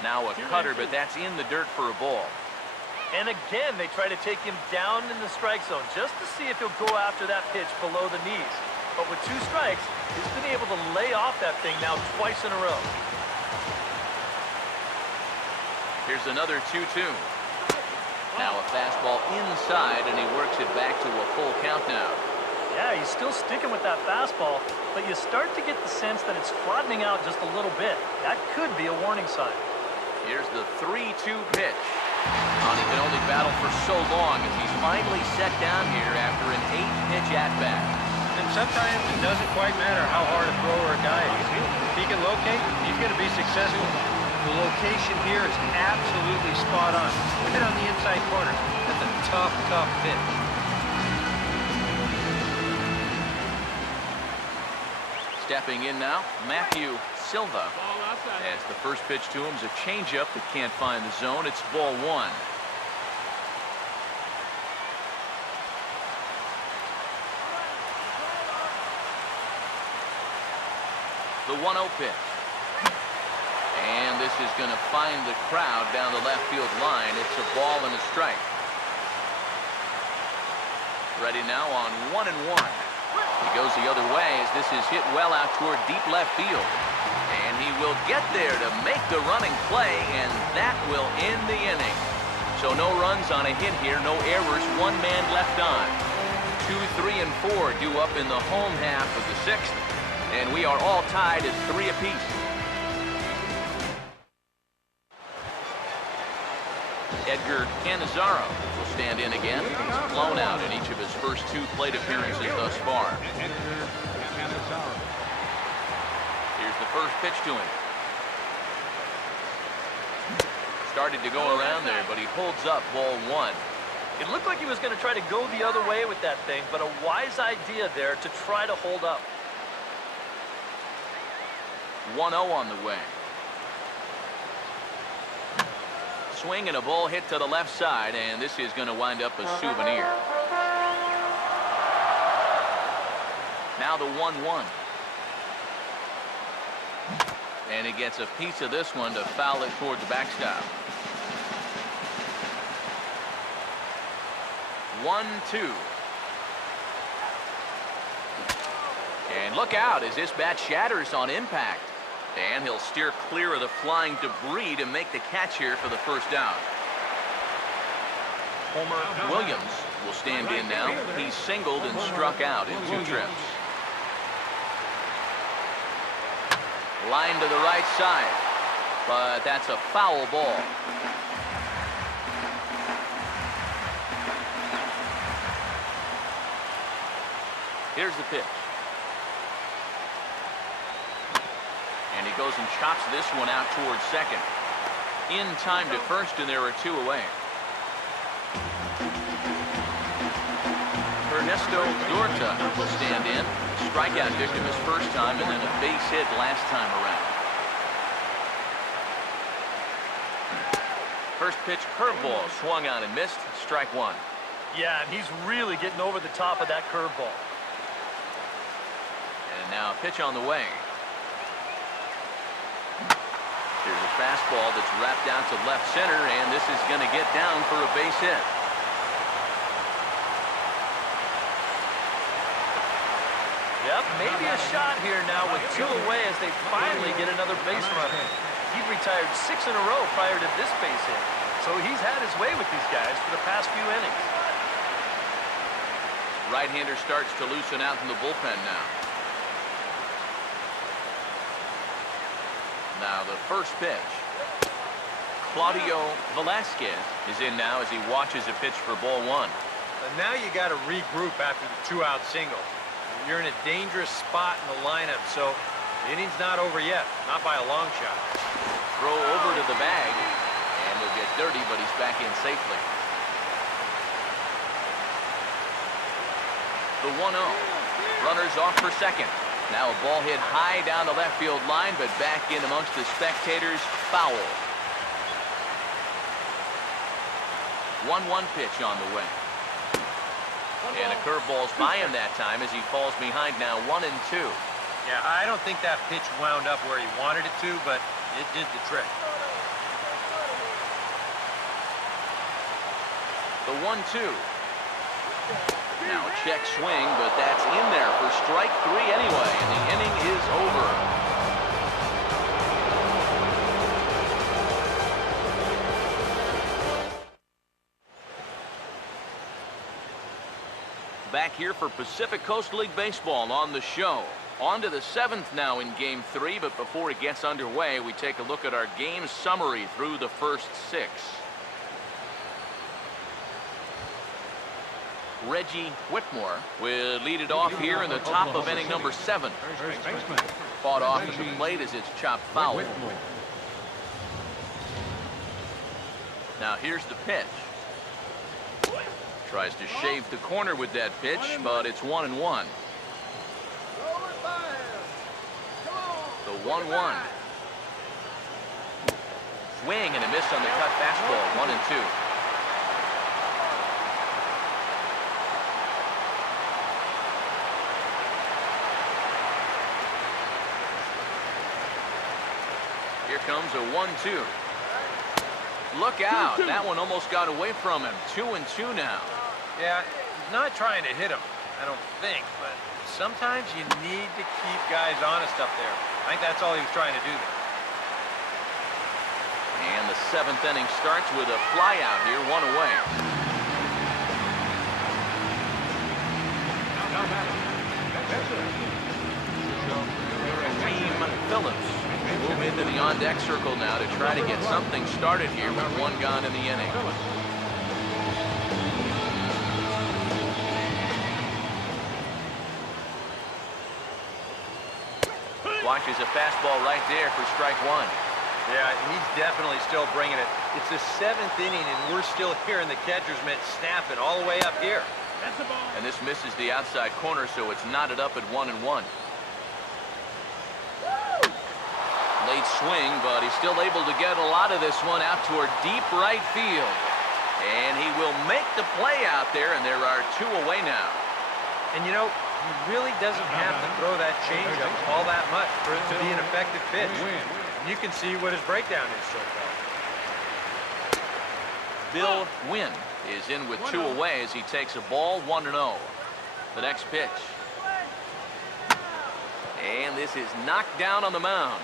Now a cutter, but that's in the dirt for a ball. And again, they try to take him down in the strike zone just to see if he'll go after that pitch below the knees. But with 2 strikes, he's been able to lay off that thing now twice in a row. Here's another 2-2. Now a fastball inside, and he works it back to a full count now. Yeah, he's still sticking with that fastball, but you start to get the sense that it's flattening out just a little bit. That could be a warning sign. Here's the 3-2 pitch. Oh, he can only battle for so long as he's finally set down here after an 8-pitch at-bat. And sometimes it doesn't quite matter how hard a thrower a guy is. If he can locate, he's going to be successful. The location here is absolutely spot on. Look at it on the inside corner. That's a tough, tough pitch. Stepping in now, Matthew Silva. As the first pitch to him is a changeup that can't find the zone. It's ball 1. The 1-0 pitch. And this is going to find the crowd down the left field line. It's a ball and a strike. Ready now on 1-1. He goes the other way as this is hit well out toward deep left field. And he will get there to make the running play, and that will end the inning. So no runs on a hit here, no errors, 1 man left on. 2, 3, and 4 due up in the home half of the 6th, and we are all tied at 3 apiece. Edgar Canizaro will stand in again. He's blown out in each of his first 2 plate appearances thus far. Here's the first pitch to him. Started to go around there, but he holds up ball 1. It looked like he was going to try to go the other way with that thing, but a wise idea there to try to hold up. 1-0 on the way. Swing and a ball hit to the left side, and this is going to wind up a souvenir. Now the 1-1. And he gets a piece of this one to foul it toward the backstop. 1-2. And Look out as this bat shatters on impact. And he'll steer clear of the flying debris to make the catch here for the first down. Homer Williams will stand in now. He's singled and struck out in 2 trips. Line to the right side, but that's a foul ball. Here's the pitch. And he goes and chops this one out towards second. In time to first, and there are 2 away. Ernesto Dorta will stand in. Strikeout victim his first time, and then a base hit last time around. First pitch curveball swung on and missed. Strike 1. Yeah, and he's really getting over the top of that curveball. And now a pitch on the way. Here's a fastball that's wrapped out to left center, and this is going to get down for a base hit. Yep, maybe a shot here now with 2 away as they finally get another base runner. He'd retired 6 in a row prior to this base hit, so he's had his way with these guys for the past few innings. Right-hander starts to loosen out in the bullpen now. Now the first pitch. Claudio Velasquez is in now as he watches a pitch for ball 1. And now you got to regroup after the 2-out single. You're in a dangerous spot in the lineup, so the inning's not over yet. Not by a long shot. Throw over to the bag, and he'll get dirty, but he's back in safely. The 1-0. Runners off for second. Now a ball hit high down the left field line, but back in amongst the spectators. Foul. 1-1 pitch on the way. And a curveball's by him that time as he falls behind now 1-2. Yeah, I don't think that pitch wound up where he wanted it to, but it did the trick. The 1-2. Now a check swing, but that's in there for strike 3 anyway, and the inning is over. Back here for Pacific Coast League Baseball on the show. On to the 7th now in Game 3, but before it gets underway, we take a look at our game summary through the first 6. Reggie Whitmore will lead it off here in the top of inning number 7. Fought off at the plate as it's chopped foul. Now here's the pitch. Tries to shave the corner with that pitch, but it's 1-1. The 1-1. Swing and a miss on the cut fastball. 1-2. Here comes a 1-2. Look out. That one almost got away from him. 2-2 now. Yeah, he's not trying to hit him, I don't think, but sometimes you need to keep guys honest up there. I think that's all he was trying to do there. And the 7th inning starts with a fly out here, 1 away. Kareem Phillips will move into the on-deck circle now to try to get something started here with 1 gone in the inning. Watches a fastball right there for strike 1. Yeah, he's definitely still bringing it. It's the 7th inning, and we're still hearing the catcher's mitt snapping all the way up here. And this misses the outside corner, so it's knotted up at 1-1. Late swing, but he's still able to get a lot of this one out toward deep right field. And he will make the play out there, and there are 2 away now. And you know, he really doesn't have to throw that changeup all that much for it to be an effective pitch. And you can see what his breakdown is so far. Bill Wynn is in with 2 away as he takes a ball. 1-0. The next pitch. And this is knocked down on the mound.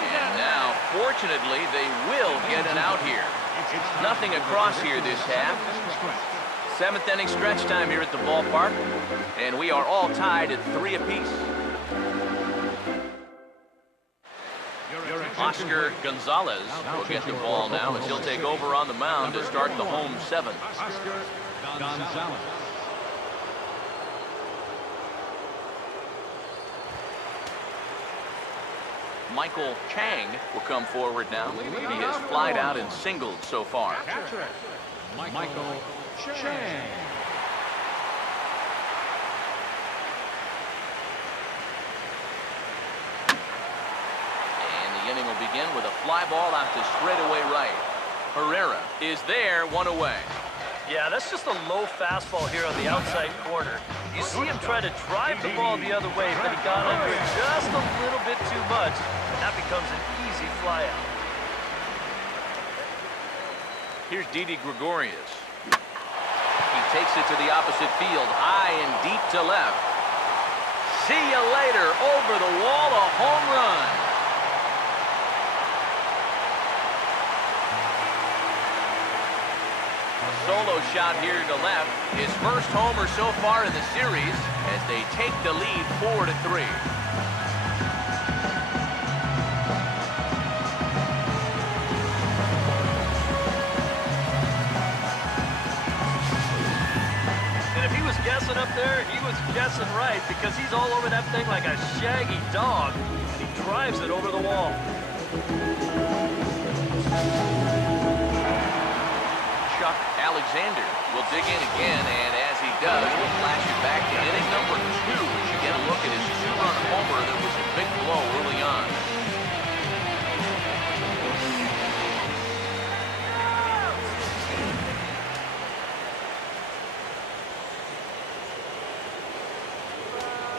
And now, fortunately, they will get it out here. Nothing across here this half. Seventh inning stretch time here at the ballpark. And we are all tied at 3 apiece. Oscar Gonzalez will get the ball now as he'll take over on the mound to start the home 7th. Oscar Gonzalez. Michael Chang will come forward now. He has flied out and singled so far. Catcher, Michael Chang. And the inning will begin with a fly ball out to straightaway right. Herrera is there, 1 away. Yeah, that's just a low fastball here on the outside corner. You see him try to drive the ball the other way, but he got under it just a little bit too much, and that becomes an easy fly out. Here's Didi Gregorius. He takes it to the opposite field, high and deep to left. See you later, over the wall, a home run. Solo shot here to left. His first homer so far in the series as they take the lead 4-3. And if he was guessing up there, he was guessing right because he's all over that thing like a shaggy dog, and he drives it over the wall. Chuck Alexander will dig in again, and as he does, we'll flash it back to inning number 2. You get a look at his 2-run homer. There was a big blow early on.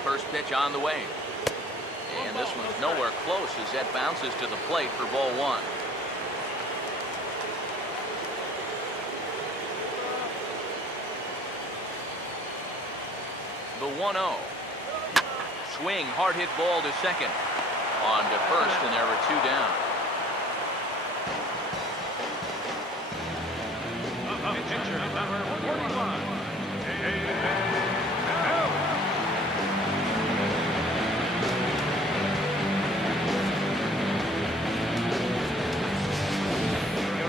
First pitch on the way. And this one's nowhere close as that bounces to the plate for ball 1. The 1-0. Swing, hard hit ball to second. On to first, and there are 2 down. Pitcher number 41.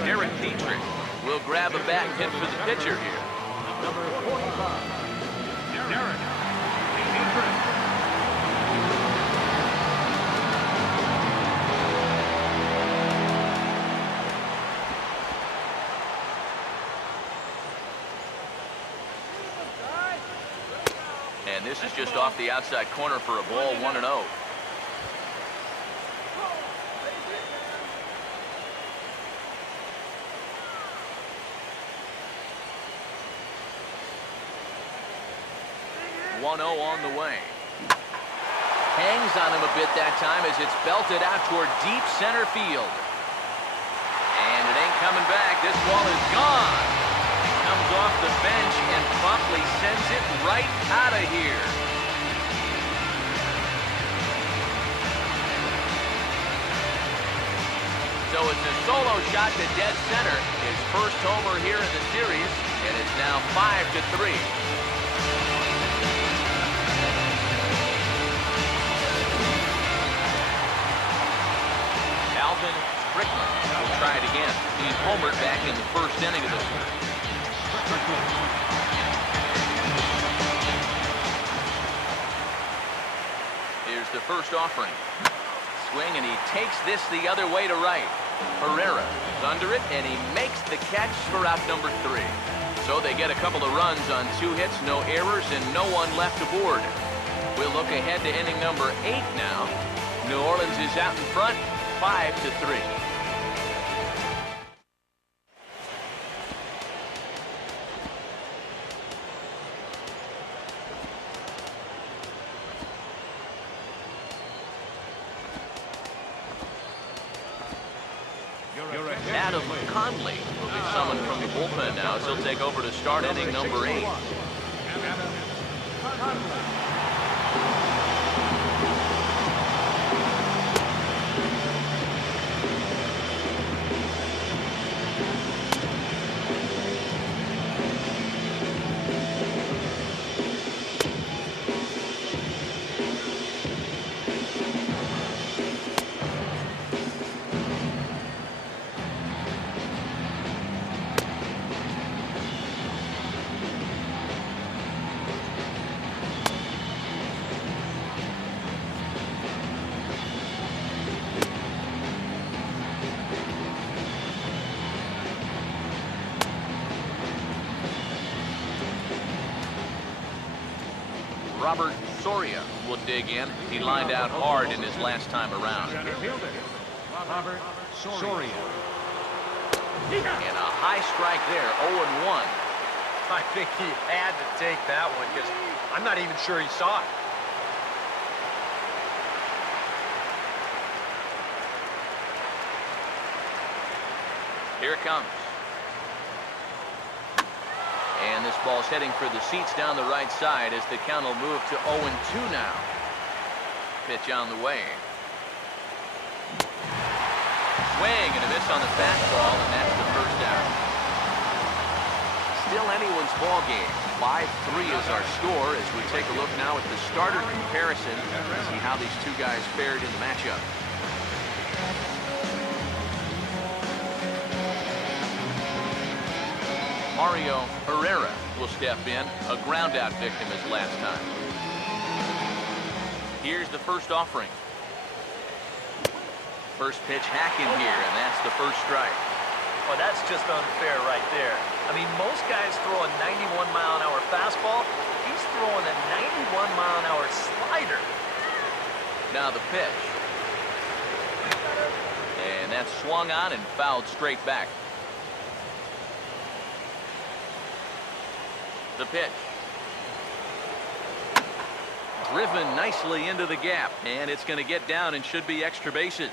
Derek Dietrich will grab a bat hit for the pitcher here. Number 45. Derek Dietrich. And this is just off the outside corner for a ball, 1-0. On the way. Hangs on him a bit that time as it's belted out toward deep center field. And it ain't coming back. This ball is gone. He comes off the bench and promptly sends it right out of here. So it's a solo shot to dead center. His first homer here in the series, and it's now 5-3. Strickland will try it again. He homered back in the first inning of this one. Here's the first offering. Swing, and he takes this the other way to right. Herrera is under it, and he makes the catch for out number 3. So they get a couple of runs on 2 hits, no errors, and no one left aboard. We'll look ahead to inning number 8 now. New Orleans is out in front, 5-3. Adam Conley will be summoned from the bullpen now as he'll take over to start inning number 8. Robert Soria will dig in. He lined out hard in his last time around. Center fielder, Robert Soria. And a high strike there, 0-1. I think he had to take that one because I'm not even sure he saw it. Here it comes. And this ball's heading for the seats down the right side as the count will move to 0-2 now. Pitch on the way. Swing and a miss on the fastball, and that's the first out. Still anyone's ball game. 5-3 is our score as we take a look now at the starter comparison to see how these two guys fared in the matchup. Mario Herrera will step in, a ground-out victim as last time. Here's the first offering. First pitch hacking here, and that's the first strike. Well, that's just unfair right there. I mean, most guys throw a 91-mile-an-hour fastball. He's throwing a 91-mile-an-hour slider. Now the pitch. And that's swung on and fouled straight back. The pitch. Driven nicely into the gap, and it's going to get down and should be extra bases.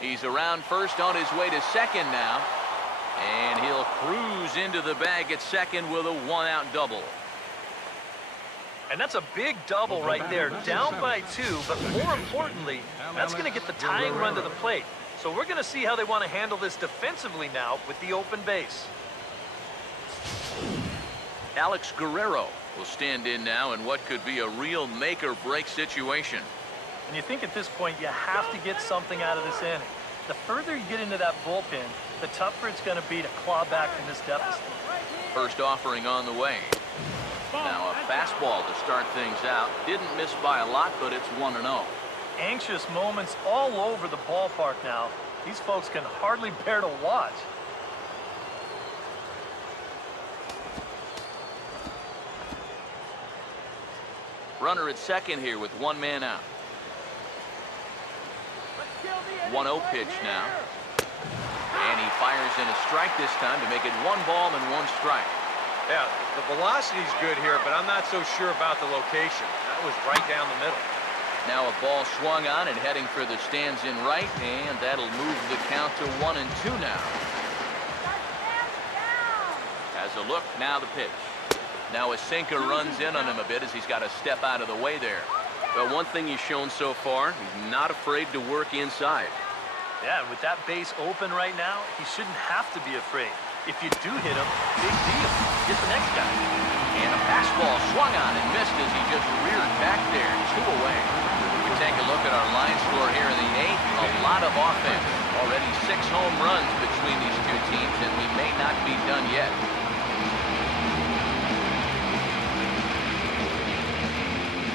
He's around first on his way to second now, and he'll cruise into the bag at second with a one-out double. And that's a big double right there, down by 2, but more importantly, that's going to get the tying run to the plate. So we're going to see how they want to handle this defensively now with the open base. Alex Guerrero will stand in now in what could be a real make-or-break situation. And you think at this point you have to get something out of this inning. The further you get into that bullpen, the tougher it's going to be to claw back from this deficit. First offering on the way. Now a fastball to start things out. Didn't miss by a lot, but it's 1-0. Anxious moments all over the ballpark now. These folks can hardly bear to watch. Runner at second here with one man out. 1-0 pitch now. And he fires in a strike this time to make it 1 ball and 1 strike. Yeah, the velocity's good here, but I'm not so sure about the location. That was right down the middle. Now a ball swung on and heading for the stands in right, and that'll move the count to 1-2 now. As a look, now the pitch. Now a sinker runs in on him a bit as he's got to step out of the way there. But one thing he's shown so far, he's not afraid to work inside. Yeah, with that base open right now, he shouldn't have to be afraid. If you do hit him, big deal. Get the next guy. And a fastball swung on and missed as he just reared back there, 2 away. We take a look at our line score here in the 8th. A lot of offense. Already 6 home runs between these two teams, and we may not be done yet.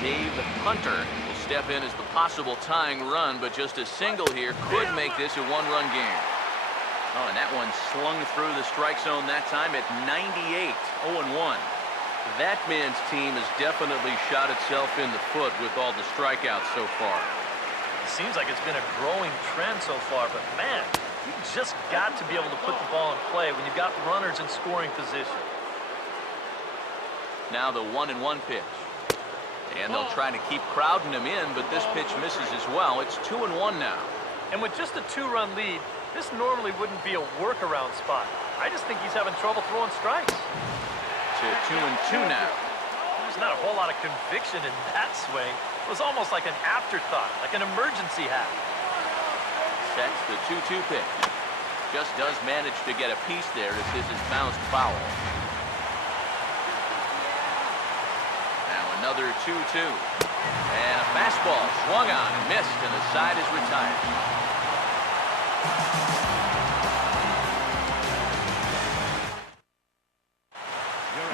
Dave Hunter will step in as the possible tying run, but just a single here could make this a 1-run game. Oh, and that one slung through the strike zone that time at 98, 0-1. That man's team has definitely shot itself in the foot with all the strikeouts so far. It seems like it's been a growing trend so far, but man, you just got to be able to put the ball in play when you've got runners in scoring position. Now the 1-1 pitch. And they'll try to keep crowding him in, but this pitch misses as well. It's 2-1 now. And with just a 2-run lead, this normally wouldn't be a workaround spot. I just think he's having trouble throwing strikes. To 2-2 now. There's not a whole lot of conviction in that swing. It was almost like an afterthought, like an emergency hack. Sets the 2-2 pitch. Just does manage to get a piece there as this is bounced foul. Another 2-2. And a fastball swung on and missed, and the side is retired.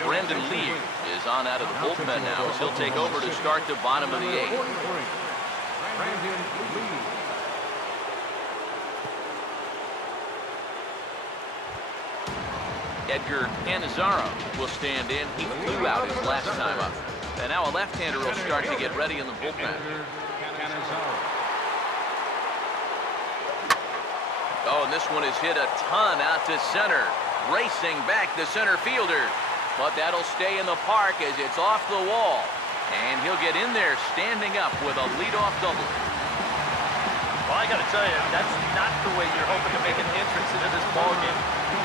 Brendan Lee is on out of the bullpen now as he'll take over to start the bottom of the 8th. Brendan Lee. Edgar Canizzaro will stand in. He flew out his last time up. And now a left-hander will start to get ready in the bullpen. Oh, and this one is hit a ton out to center. Racing back the center fielder. But that'll stay in the park as it's off the wall. And he'll get in there standing up with a leadoff double. Well, I got to tell you, that's not the way you're hoping to make an entrance into this ballgame.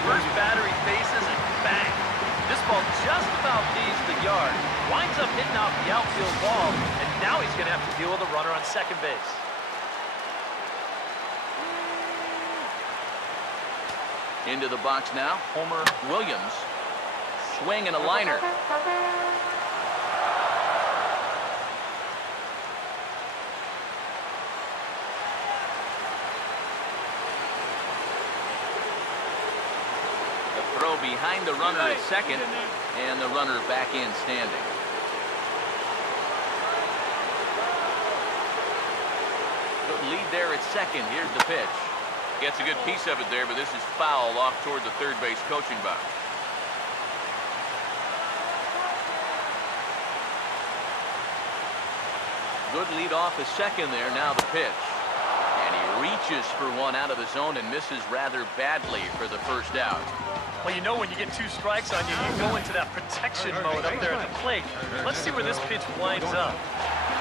First battery faces and bang. This ball just about leaves the yard. Winds up hitting off the outfield wall. And now he's going to have to deal with a runner on second base. Into the box now, Homer Williams. Swing and a liner. The throw behind the runner at second, and the runner back in standing. Good lead there at second. Here's the pitch. Gets a good piece of it there, but this is foul off toward the third base coaching box. Good lead off a second there. Now the pitch. And he reaches for one out of the zone and misses rather badly for the first out. Well, you know when you get 2 strikes on you, you go into that protection mode up there at the plate. Let's see where this pitch winds up.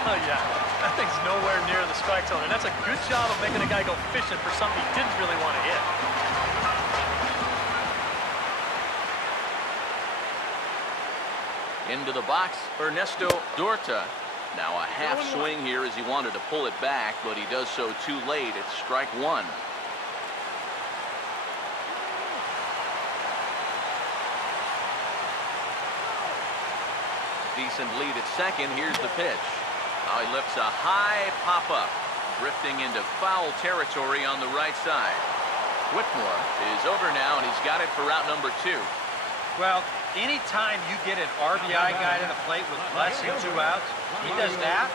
Oh, yeah. That thing's nowhere near the strike zone, and that's a good job of making a guy go fishing for something he didn't really want to hit. Into the box, Ernesto Dorta. Now a half swing here as he wanted to pull it back, but he does so too late. It's strike one. Decent lead at second. Here's the pitch. Now he lifts a high pop-up, drifting into foul territory on the right side. Whitmore is over now, and he's got it for route number 2. Well, anytime you get an RBI guy to the plate with less than 2 outs, he does that,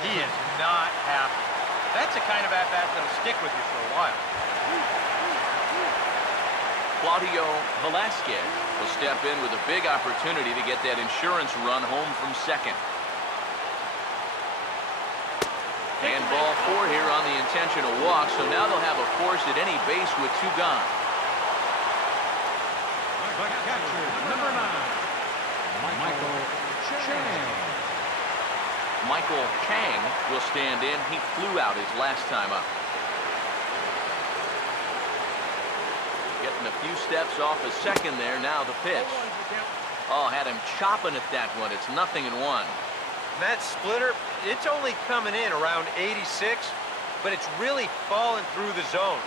he is not happy. That's the kind of at-bat that'll stick with you for a while. Claudio Velasquez will step in with a big opportunity to get that insurance run home from second. And ball 4 here on the intentional walk, so now they'll have a force at any base with 2 gone. The catcher, number 9, Michael Chang. Michael Chang will stand in. He flew out his last time up. Getting a few steps off a second there. Now the pitch. Oh, had him chopping at that one. It's 0-1. That splitter, it's only coming in around 86, but it's really falling through the zone.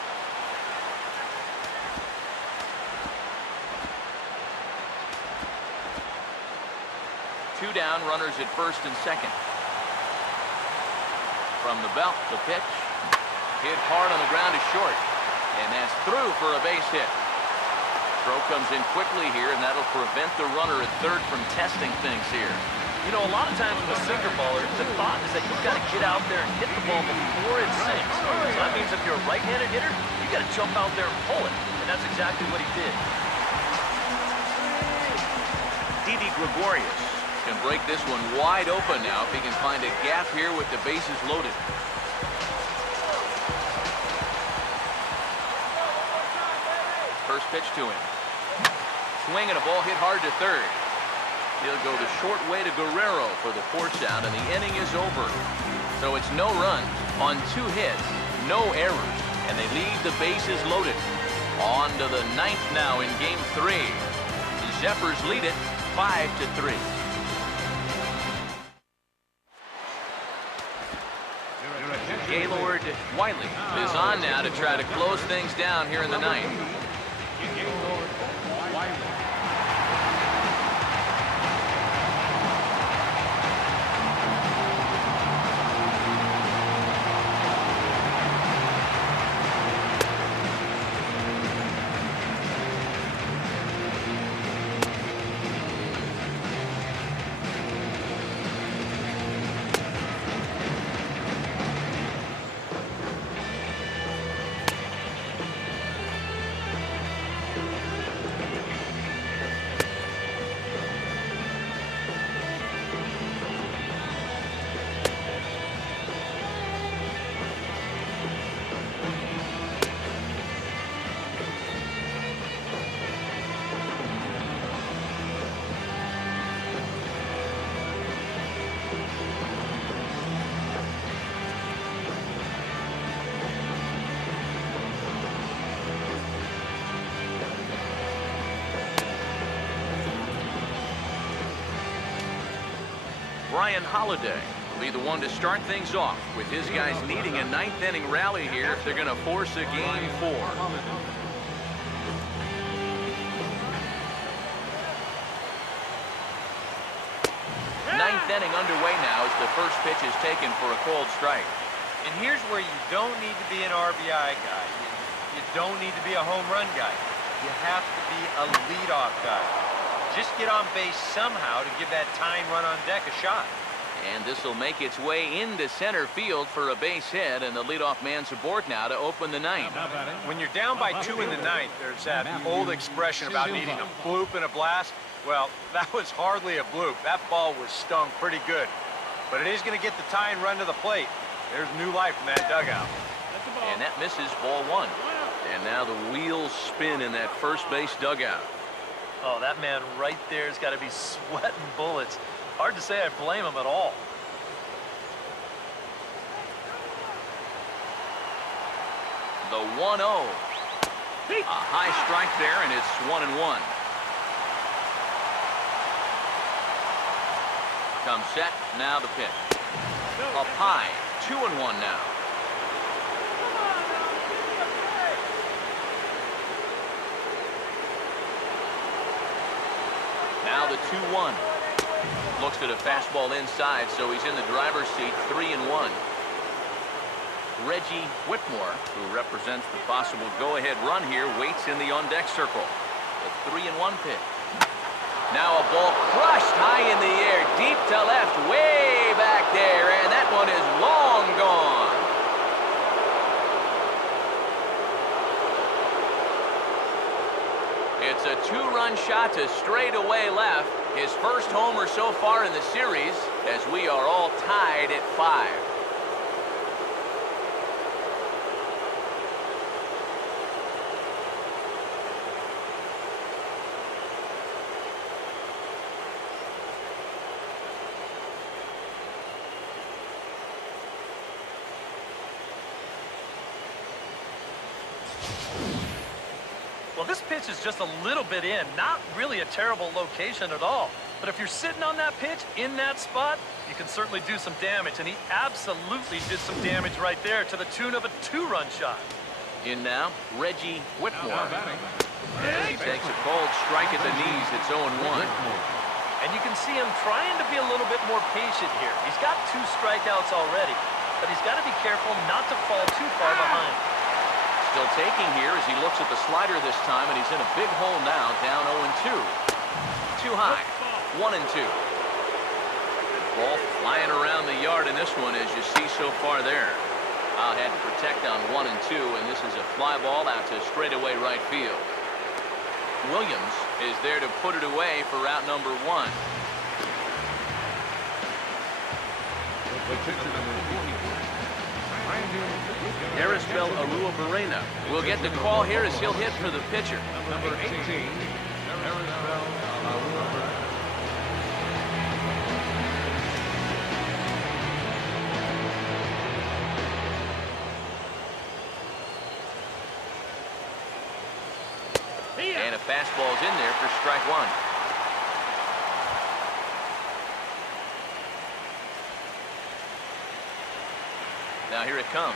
Two down, runners at first and second. From the belt, the pitch. Hit hard on the ground is short. And that's through for a base hit. Throw comes in quickly here, and that'll prevent the runner at third from testing things here. You know, a lot of times with a sinker baller, the thought is that you've got to get out there and hit the ball before it sinks. So that means if you're a right-handed hitter, you got to jump out there and pull it. And that's exactly what he did. Didi Gregorius can break this one wide open now if he can find a gap here with the bases loaded. First pitch to him. Swing and a ball hit hard to third. He'll go the short way to Guerrero for the force out, and the inning is over. So it's no runs on 2 hits, no errors, and they leave the bases loaded. On to the 9th now in Game 3. The Zephyrs lead it 5-3. Gaylord Wiley is on now to try to close things down here in the 9th. Gaylord Wiley. Ryan Holiday will be the one to start things off, with his guys needing a ninth-inning rally here if they're going to force a game 4. Ninth inning underway now as the first pitch is taken for a cold strike. And here's where you don't need to be an RBI guy. You don't need to be a home run guy. You have to be a leadoff guy. Just get on base somehow to give that tying run on deck a shot. And this will make its way into center field for a base hit, and the leadoff man's aboard now to open the ninth. When you're down by 2 in the ninth, there's that old expression about needing a bloop and a blast. Well, that was hardly a bloop. That ball was stung pretty good. But it is going to get the tying run to the plate. There's new life in that dugout. And that misses, ball 1. And now the wheels spin in that first base dugout. Oh, that man right there has got to be sweating bullets. Hard to say I blame him at all. The 1-0. A high strike there, and it's 1-1. Comes set, now the pitch. Up high, 2-1 now. Now the 2-1. Looks at a fastball inside, so he's in the driver's seat, 3-1. Reggie Whitmore, who represents the possible go-ahead run here, waits in the on-deck circle. The 3-1 pitch. Now a ball crushed high in the air, deep to left, way back there, and that one is long gone. It's a 2-run shot to straightaway left. His first homer so far in the series, as we are all tied at 5. Well, this pitch is just a little bit in, not really a terrible location at all. But if you're sitting on that pitch, in that spot, you can certainly do some damage. And he absolutely did some damage right there to the tune of a 2-run shot. In now, Reggie Whitmore. As he takes a cold strike at the knees, it's 0-1. And you can see him trying to be a little bit more patient here. He's got 2 strikeouts already, but he's got to be careful not to fall too far behind. Still taking here as he looks at the slider this time, and he's in a big hole now, down 0-2. Too high, 1-2. Ball flying around the yard in this one, as you see so far there. I'll had to protect on 1-2, and this is a fly ball out to straightaway right field. Williams is there to put it away for route number 1. Arisbel Arua-Barrena will get the call here as he'll hit for the pitcher. Number 18, Arisbel Arua-Barrena. And a fastball's in there for strike 1. Now here it comes.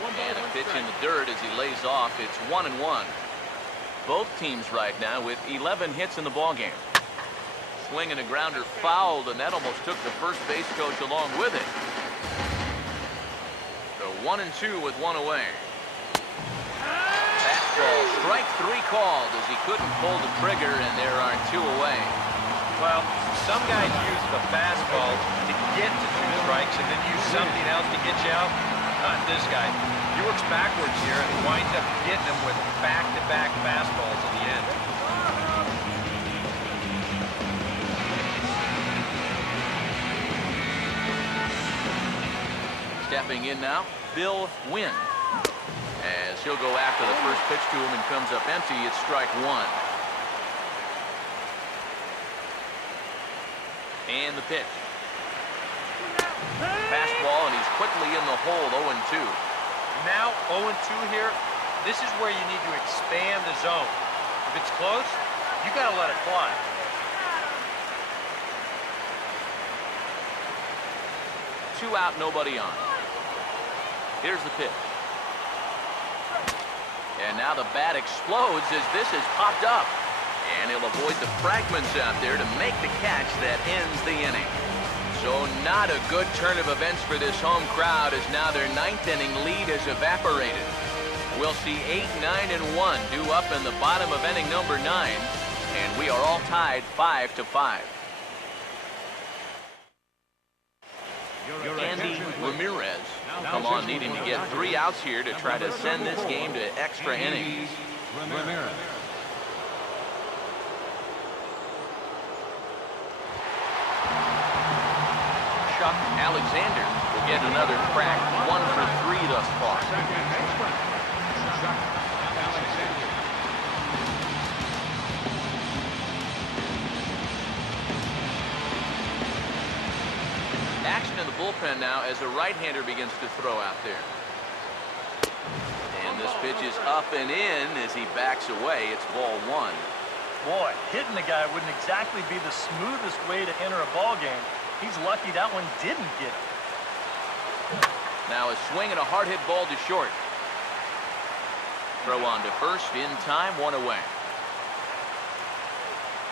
And a pitch in the dirt as he lays off. It's 1-1. Both teams right now with 11 hits in the ballgame. Swing and a grounder fouled, and that almost took the first base coach along with it. So 1-2 with 1 away. Fastball, strike 3 called as he couldn't pull the trigger, and there are 2 away. Well, some guys use the fastball to get to 2 strikes and then use something else to get you out. Not this guy. He works backwards here and winds up getting them with back-to-back fastballs in the end. Stepping in now, Bill Wynn. As he'll go after the first pitch to him and comes up empty, it's strike 1. And the pitch. Fastball, and he's quickly in the hole, 0-2. Now 0-2 here. This is where you need to expand the zone. If it's close, you got to let it fly. 2 out, nobody on. Here's the pitch. And now the bat explodes as this is popped up. And he'll avoid the fragments out there to make the catch that ends the inning. So not a good turn of events for this home crowd as now their 9th inning lead has evaporated. We'll see 8, 9, and 1 due up in the bottom of inning number 9. And we are all tied 5-5. Andy Ramirez come on needing to get 3 outs here to try to send this game to extra innings. Ramirez. Chuck Alexander will get another crack, 1 for 3 thus far. Second baseman, Chuck Alexander. Action in the bullpen now as a right-hander begins to throw out there. And this pitch is up and in as he backs away. It's ball 1. Boy, hitting the guy wouldn't exactly be the smoothest way to enter a ball game. He's lucky that one didn't get him. Now a swing and a hard hit ball to short. Throw on to first in time, 1 away.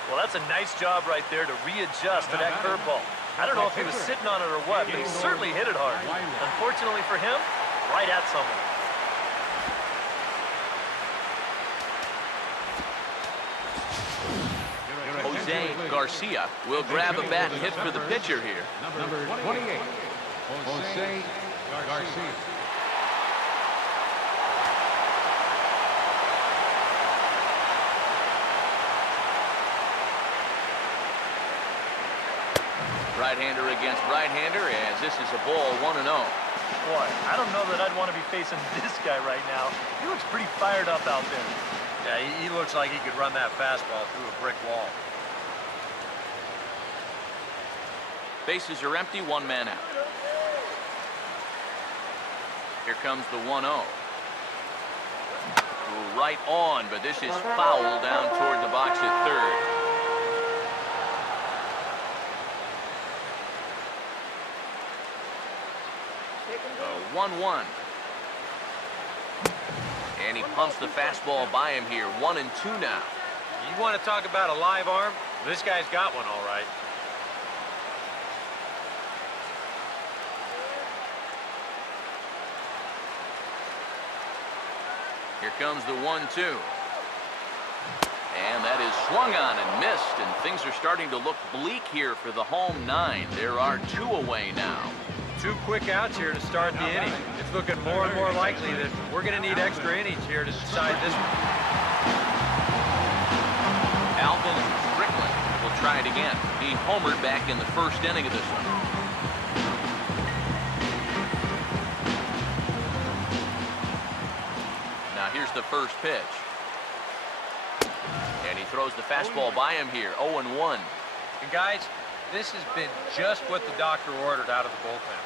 Well, that's a nice job right there to readjust to that curveball. I don't know if he was sitting on it or what, but he certainly hit it hard. Unfortunately for him, right at someone. Jose Garcia will grab a bat and hit for the pitcher here. Number 28, Jose Garcia. Right-hander against right-hander as this is a ball 1-0. Boy, I don't know that I'd want to be facing this guy right now. He looks pretty fired up out there. Yeah, he looks like he could run that fastball through a brick wall. Bases are empty, 1 man out. Here comes the 1-0. Right on, but this is foul down toward the box at third. 1-1. And he pumps the fastball by him here. 1-2 now. You want to talk about a live arm? This guy's got one all right. Here comes the 1-2. And that is swung on and missed, and things are starting to look bleak here for the home 9. There are 2 away now. 2 quick outs here to start the inning. It's looking more and more likely that we're going to need extra innings here to decide this one. Alvin Strickland will try it again. He homered back in the first inning of this one. Now here's the first pitch. And he throws the fastball by him here. 0-1. And guys, this has been just what the doctor ordered out of the bullpen.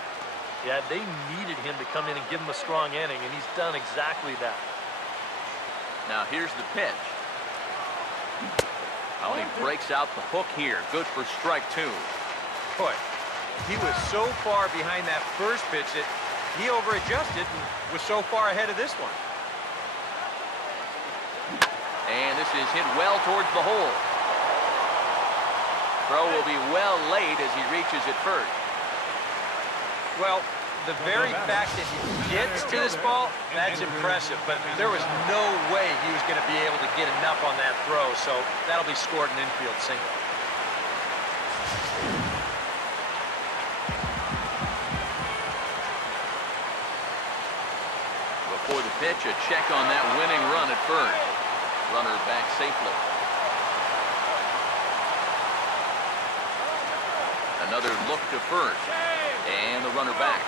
Yeah, they needed him to come in and give him a strong inning, and he's done exactly that. Now here's the pitch. Oh, he breaks out the hook here. Good for strike 2. Boy, he was so far behind that first pitch that he over-adjusted and was so far ahead of this one. And this is hit well towards the hole. Throw will be well late as he reaches it first. Well, the very fact that he gets to this ball, that's impressive. But there was no way he was going to be able to get enough on that throw, so that'll be scored an infield single. Before the pitch, a check on that winning run at first. Runner back safely. Another look to first. And the runner back.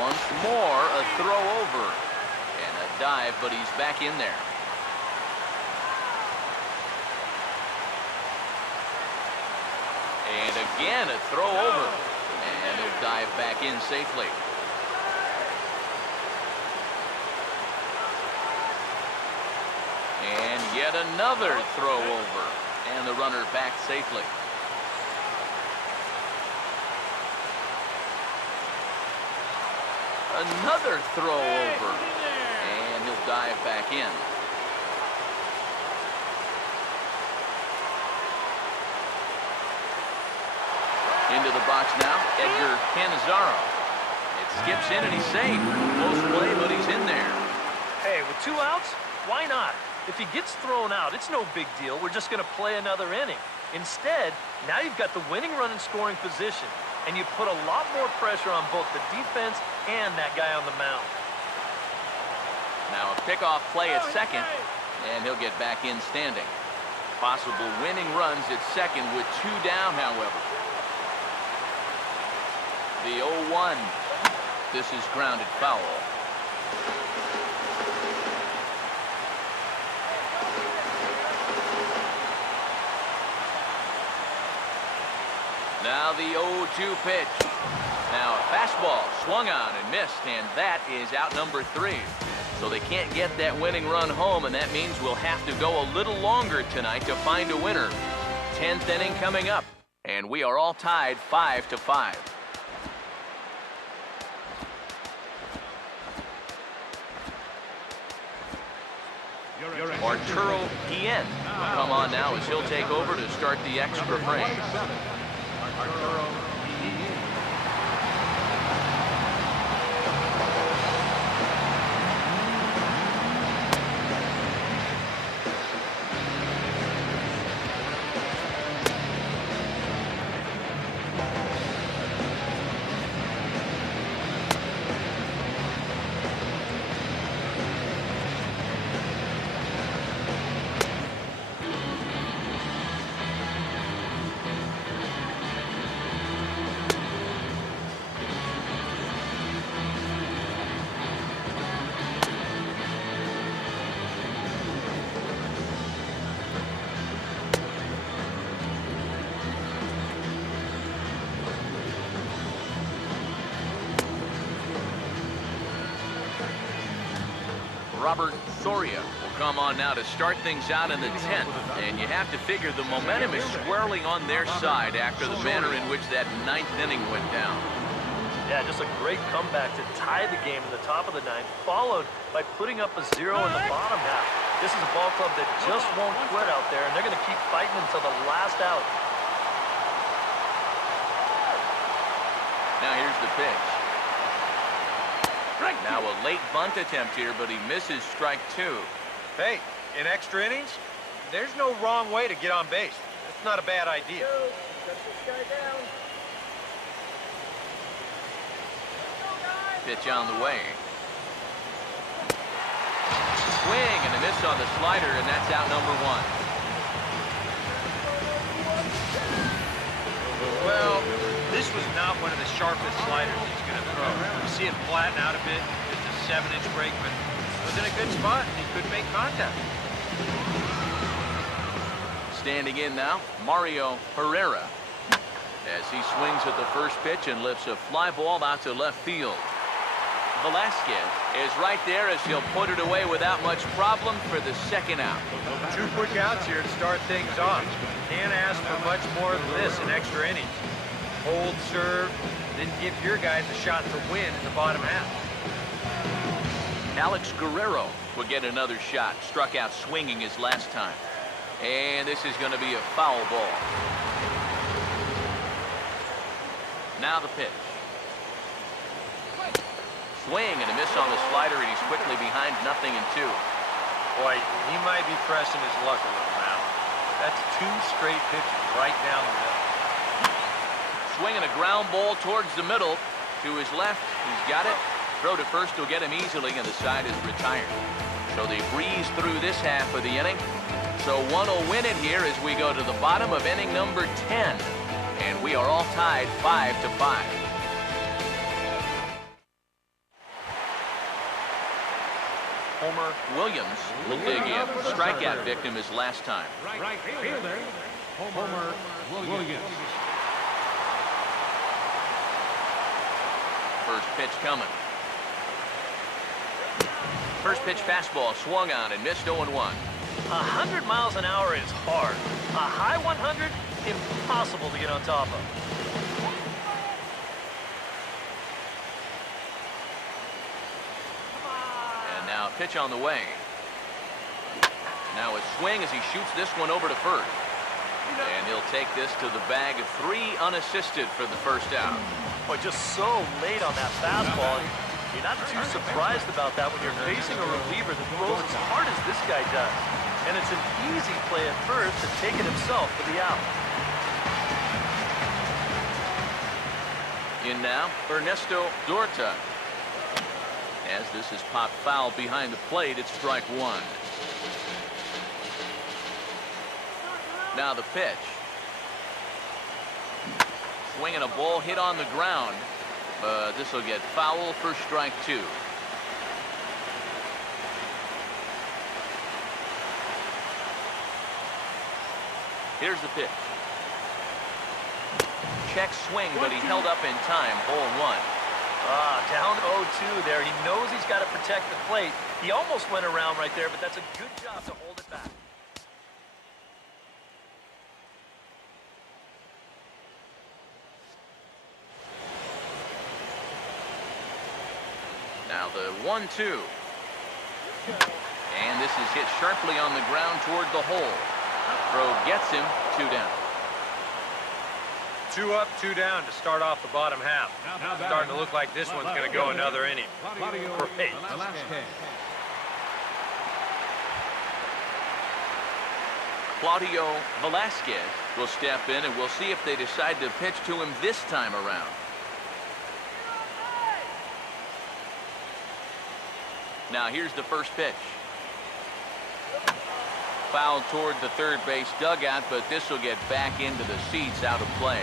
Once more, a throw over. And a dive, but he's back in there. And again, a throw over. And he'll dive back in safely. And yet another throw over. And the runner back safely. Another throw over. And he'll dive back in. Into the box now, Edgar Canizaro. It skips in and he's safe. Close play, but he's in there. Hey, with 2 outs, why not? If he gets thrown out, it's no big deal. We're just going to play another inning. Instead, now you've got the winning run in scoring position, and you put a lot more pressure on both the defense and that guy on the mound. Now a pickoff play at second, and he'll get back in standing. Possible winning runs at second with 2 down, however. The 0-1. This is grounded foul. Now the 0-2 pitch. Now a fastball swung on and missed, and that is out number 3. So they can't get that winning run home, and that means we'll have to go a little longer tonight to find a winner. 10th inning coming up, and we are all tied 5-5. Arturo Guillen will come on now as he'll take over to start the extra frame. Robert Soria will come on now to start things out in the 10th. And you have to figure the momentum is swirling on their side after the manner in which that 9th inning went down. Yeah, just a great comeback to tie the game in the top of the 9th, followed by putting up a 0 in the bottom half. This is a ball club that just won't quit out there, and they're going to keep fighting until the last out. Now here's the pitch. Now a late bunt attempt here, but he misses strike 2. Hey, in extra innings, there's no wrong way to get on base. That's not a bad idea. Pitch on the way. Swing and a miss on the slider, and that's out number 1. Well, this was not one of the sharpest sliders he's going to throw. You see it flatten out a bit, just a 7-inch break, but it was in a good spot, and he could make contact. Standing in now, Mario Herrera, as he swings at the first pitch and lifts a fly ball out to left field. Velasquez is right there as he'll put it away without much problem for the second out. 2 quick outs here to start things off. Can't ask for much more than this in extra innings. Hold serve, then give your guys a shot to win in the bottom half. Alex Guerrero will get another shot. Struck out swinging his last time. And this is going to be a foul ball. Now the pitch. Swing and a miss on the slider, and he's quickly behind 0-2. Boy, he might be pressing his luck a little now. That's 2 straight pitches right down the middle. Swinging a ground ball towards the middle. To his left, he's got it. Throw to first will get him easily, and the side is retired. So they breeze through this half of the inning. So one will win it here as we go to the bottom of inning number 10. And we are all tied 5-5. Homer Williams will dig in. Strikeout victim his last time. Right fielder, Homer Williams. First pitch coming. First pitch fastball swung on and missed 0-1. 100 miles an hour is hard. high 100, impossible to get on top of. And now pitch on the way. Now a swing as he shoots this one over to first. And he'll take this to the bag of 3 unassisted for the first out. Boy, just so late on that fastball. And you're not too surprised about that when you're facing a reliever that throws as hard as this guy does. And it's an easy play at first to take it himself for the out. In now, Ernesto Dorta. As this is popped foul behind the plate, it's strike 1. Now the pitch. Swinging a ball hit on the ground. But this will get foul for strike 2. Here's the pitch. Check swing, but he held up in time. Ball 1. Down 0-2 there. He knows he's got to protect the plate. He almost went around right there, but that's a good job to hold it back. Now the 1-2. And this is hit sharply on the ground toward the hole. Throw gets him. 2 down. 2 up, 2 down to start off the bottom half. Starting to look like this one's going to go another inning. Great. Claudio Velasquez will step in, and we'll see if they decide to pitch to him this time around. Now here's the first pitch. Foul toward the third base dugout, but this will get back into the seats, out of play.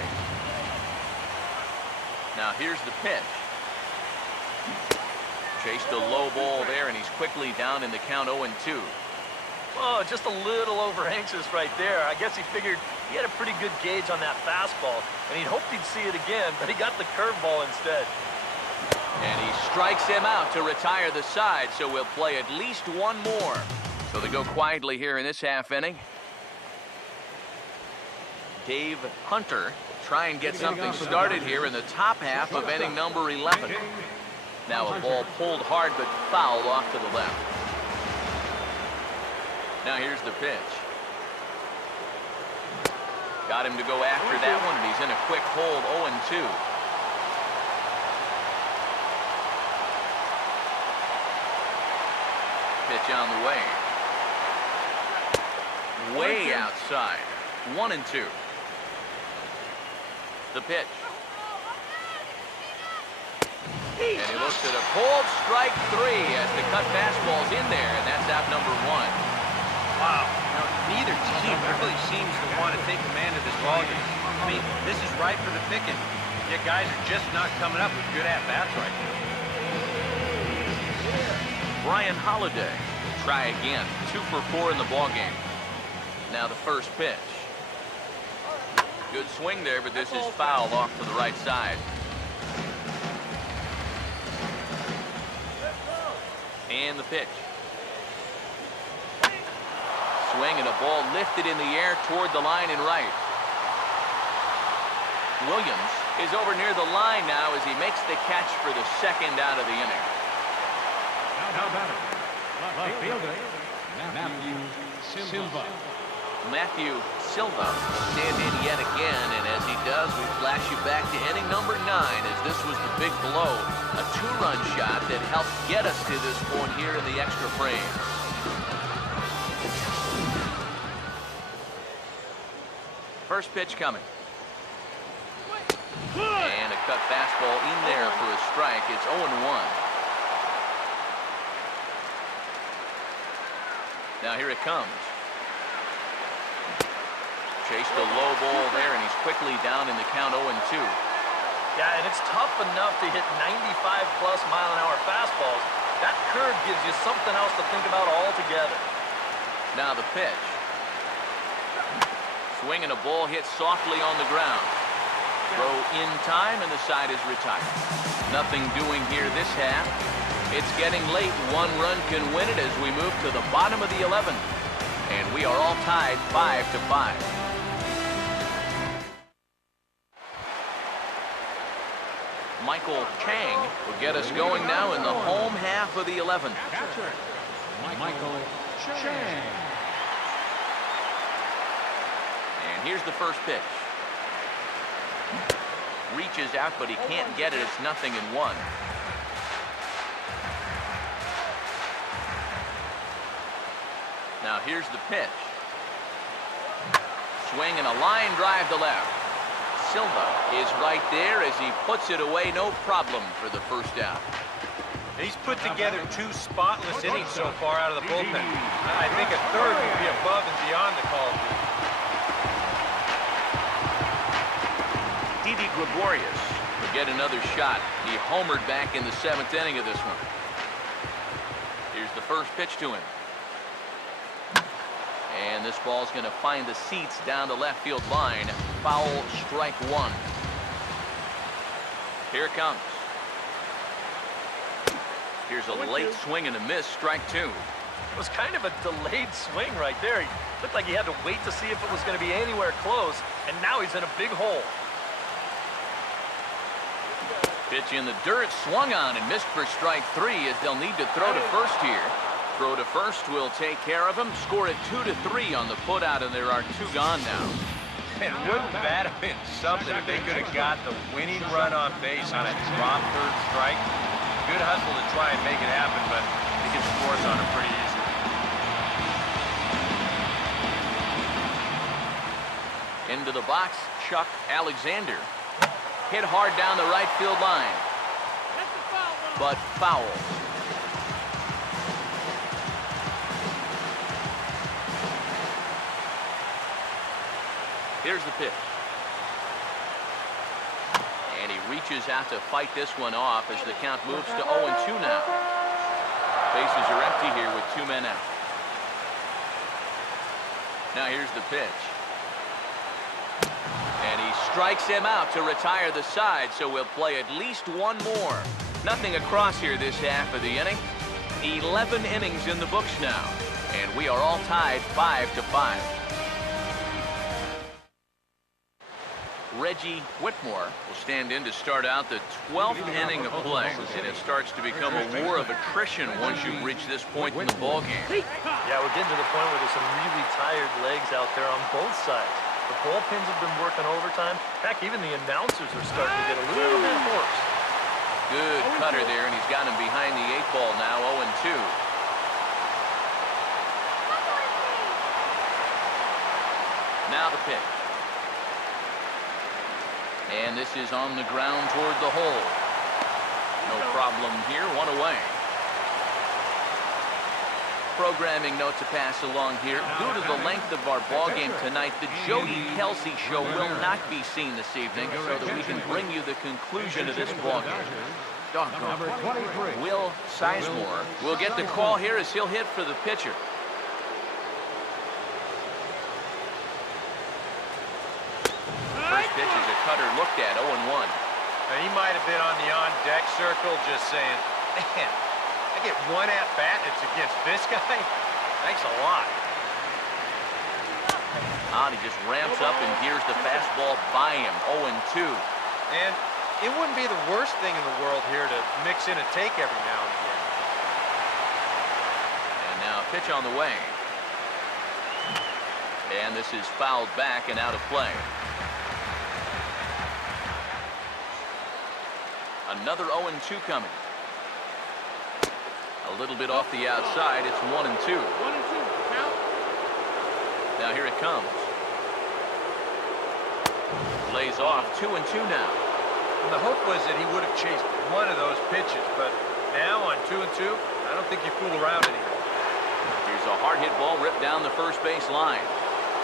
Now here's the pitch. Chased a low ball there, and he's quickly down in the count 0-2. Oh, just a little over anxious right there. I guess he figured he had a pretty good gauge on that fastball, and he'd hoped he'd see it again, but he got the curveball instead. And he strikes him out to retire the side, so we'll play at least one more. So they go quietly here in this half inning. Dave Hunter will try and get something started here in the top half of inning number 11. Now a ball pulled hard but fouled off to the left. Now here's the pitch. Got him to go after that one, and he's in a quick hold. 0-2. Pitch on the way. Way outside. 1-2. The pitch. And he looks at a cold strike 3 as the cut fastball's in there, and that's out number 1. Wow. Now, neither team really seems to want to take command of this ballgame. I mean, this is right for the picking. Yet guys are just not coming up with good at-bats right now. Brian Holiday will try again. 2 for 4 in the ballgame. Now the first pitch. Good swing there, but this is fouled off to the right side. And the pitch. Swing and a ball lifted in the air toward the line and right. Williams is over near the line now as he makes the catch for the second out of the inning. Now batting. Left fielder, Matthew Silva. Matthew Silva will stand in yet again, and as he does, we flash you back to inning number 9 as this was the big blow. A 2-run shot that helped get us to this point here in the extra frame. First pitch coming. And a cut fastball in there for a strike. It's 0-1. Now here it comes. Chased a low ball there, and he's quickly down in the count 0-2. Yeah, and it's tough enough to hit 95-plus mile-an-hour fastballs. That curve gives you something else to think about altogether. Now the pitch. Swinging a ball hit softly on the ground. Throw in time, and the side is retired. Nothing doing here this half. It's getting late. 1 run can win it as we move to the bottom of the 11th. And we are all tied 5-5. Michael Chang will get us going now in the home half of the 11th. Catcher, Michael Chang. And here's the first pitch. Reaches out, but he can't get it. It's 0-1. Now here's the pitch. Swing and a line drive to left. Silva is right there as he puts it away. No problem for the first out. He's put together 2 spotless innings so far out of the bullpen. I think a third would be above and beyond the call of duty. Didi Gregorius will get another shot. He homered back in the 7th inning of this one. Here's the first pitch to him. And this ball's going to find the seats down the left field line. Foul, strike 1. Here it comes. Here's a late swing and a miss, strike 2. It was kind of a delayed swing right there. He looked like he had to wait to see if it was going to be anywhere close, and now he's in a big hole. Pitch in the dirt, swung on and missed for strike 3 as they'll need to throw to first here. Throw to first will take care of him. Score it 2-3 on the putout, and there are 2 gone now. And wouldn't that have been something if they could have got the winning run on base on a drop third strike? Good hustle to try and make it happen, but he gets scores on it pretty easy. Into the box, Chuck Alexander. Hit hard down the right field line. But foul. Here's the pitch. And he reaches out to fight this one off as the count moves to 0-2 now. Bases are empty here with 2 men out. Now here's the pitch. And he strikes him out to retire the side, so we'll play at least 1 more. Nothing across here this half of the inning. 11 innings in the books now. And we are all tied 5-5. Reggie Whitmore will stand in to start out the 12th inning of play, and it starts to become a war of attrition once you've reached this point in the ballgame. Yeah, we're getting to the point where there's some really tired legs out there on both sides. The bullpens have been working overtime. Heck, even the announcers are starting to get a little bit hoarse. Good cutter there, and he's got him behind the 8 ball now, 0-2. Now the pitch. And this is on the ground toward the hole. No problem here, 1 away. Programming note to pass along here. Due to the length of our ball game tonight, the Jody Kelsey show will not be seen this evening so that we can bring you the conclusion of this ball game. Will Sizemore will get the call here as he'll hit for the pitcher. First pitch is a cutter looked at, 0-1. Now, he might have been on the on-deck circle just saying, man, I get 1 at-bat, it's against this guy? Thanks a lot. He just ramps up and gears the fastball by him, 0-2. And it wouldn't be the worst thing in the world here to mix in a take every now and again. And now a pitch on the way. And this is fouled back and out of play. Another 0-2 coming. A little bit off the outside. It's 1-2. 1-2. Count. Now here it comes. Lays off 2-2 now. And the hope was that he would have chased one of those pitches, but now on 2-2, I don't think you fool around anymore. Here's a hard hit ball ripped down the first base line.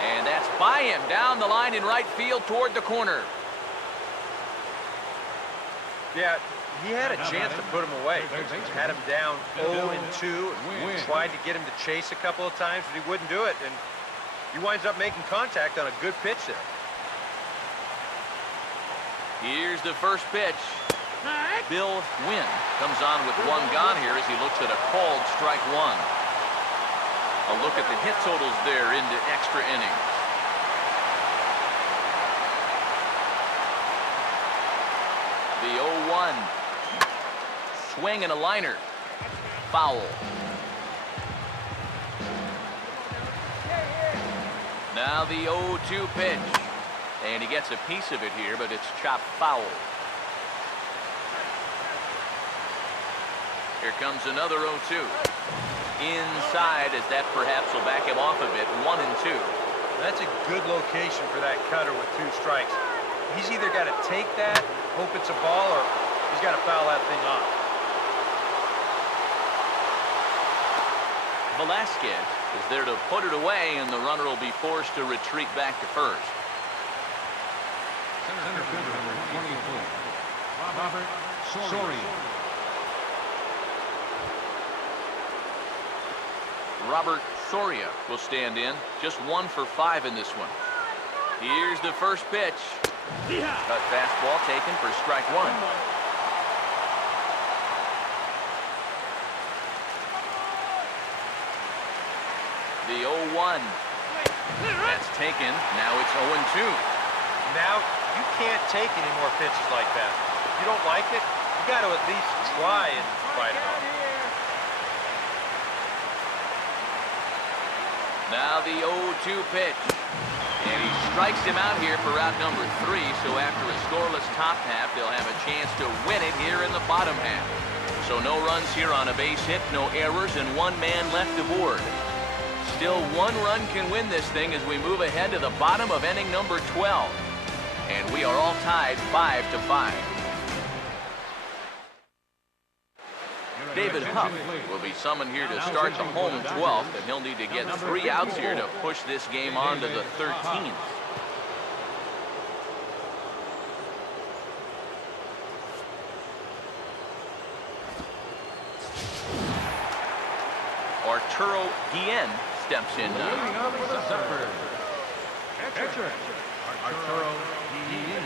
And that's by him down the line in right field toward the corner. Yeah, he had a chance to put him away. Had him down 0-2. Tried to get him to chase a couple of times, but he wouldn't do it. And he winds up making contact on a good pitch there. Here's the first pitch. Bill Wynn comes on with 1 gone here as he looks at a called strike 1. A look at the hit totals there into extra innings. The 0-1. Swing and a liner. Foul. Now the 0-2 pitch. And he gets a piece of it here, but it's chopped foul. Here comes another 0-2. Inside, as that perhaps will back him off a bit. 1-2. That's a good location for that cutter with 2 strikes. He's either got to take that, hope it's a ball, or he's got to foul that thing off. Velasquez is there to put it away, and the runner will be forced to retreat back to first. Center fielder number 24, Robert Soria. Robert Soria will stand in. Just 1 for 5 in this one. Here's the first pitch. Cut fastball taken for strike 1. The 0-1. That's taken. Now it's 0-2. Now, you can't take any more pitches like that. If you don't like it, you got to at least try and fight it off. Now the 0-2 pitch. And he strikes him out here for route number 3. So after a scoreless top half, they'll have a chance to win it here in the bottom half. So no runs here on a base hit, no errors, and 1 man left aboard. Still 1 run can win this thing as we move ahead to the bottom of inning number 12. And we are all tied 5-5. David Huff will be summoned here to start the home 12th, and he'll need to get 3 outs here to push this game on to the 13th. Arturo Guillen steps in now. Catcher, Arturo Guillen.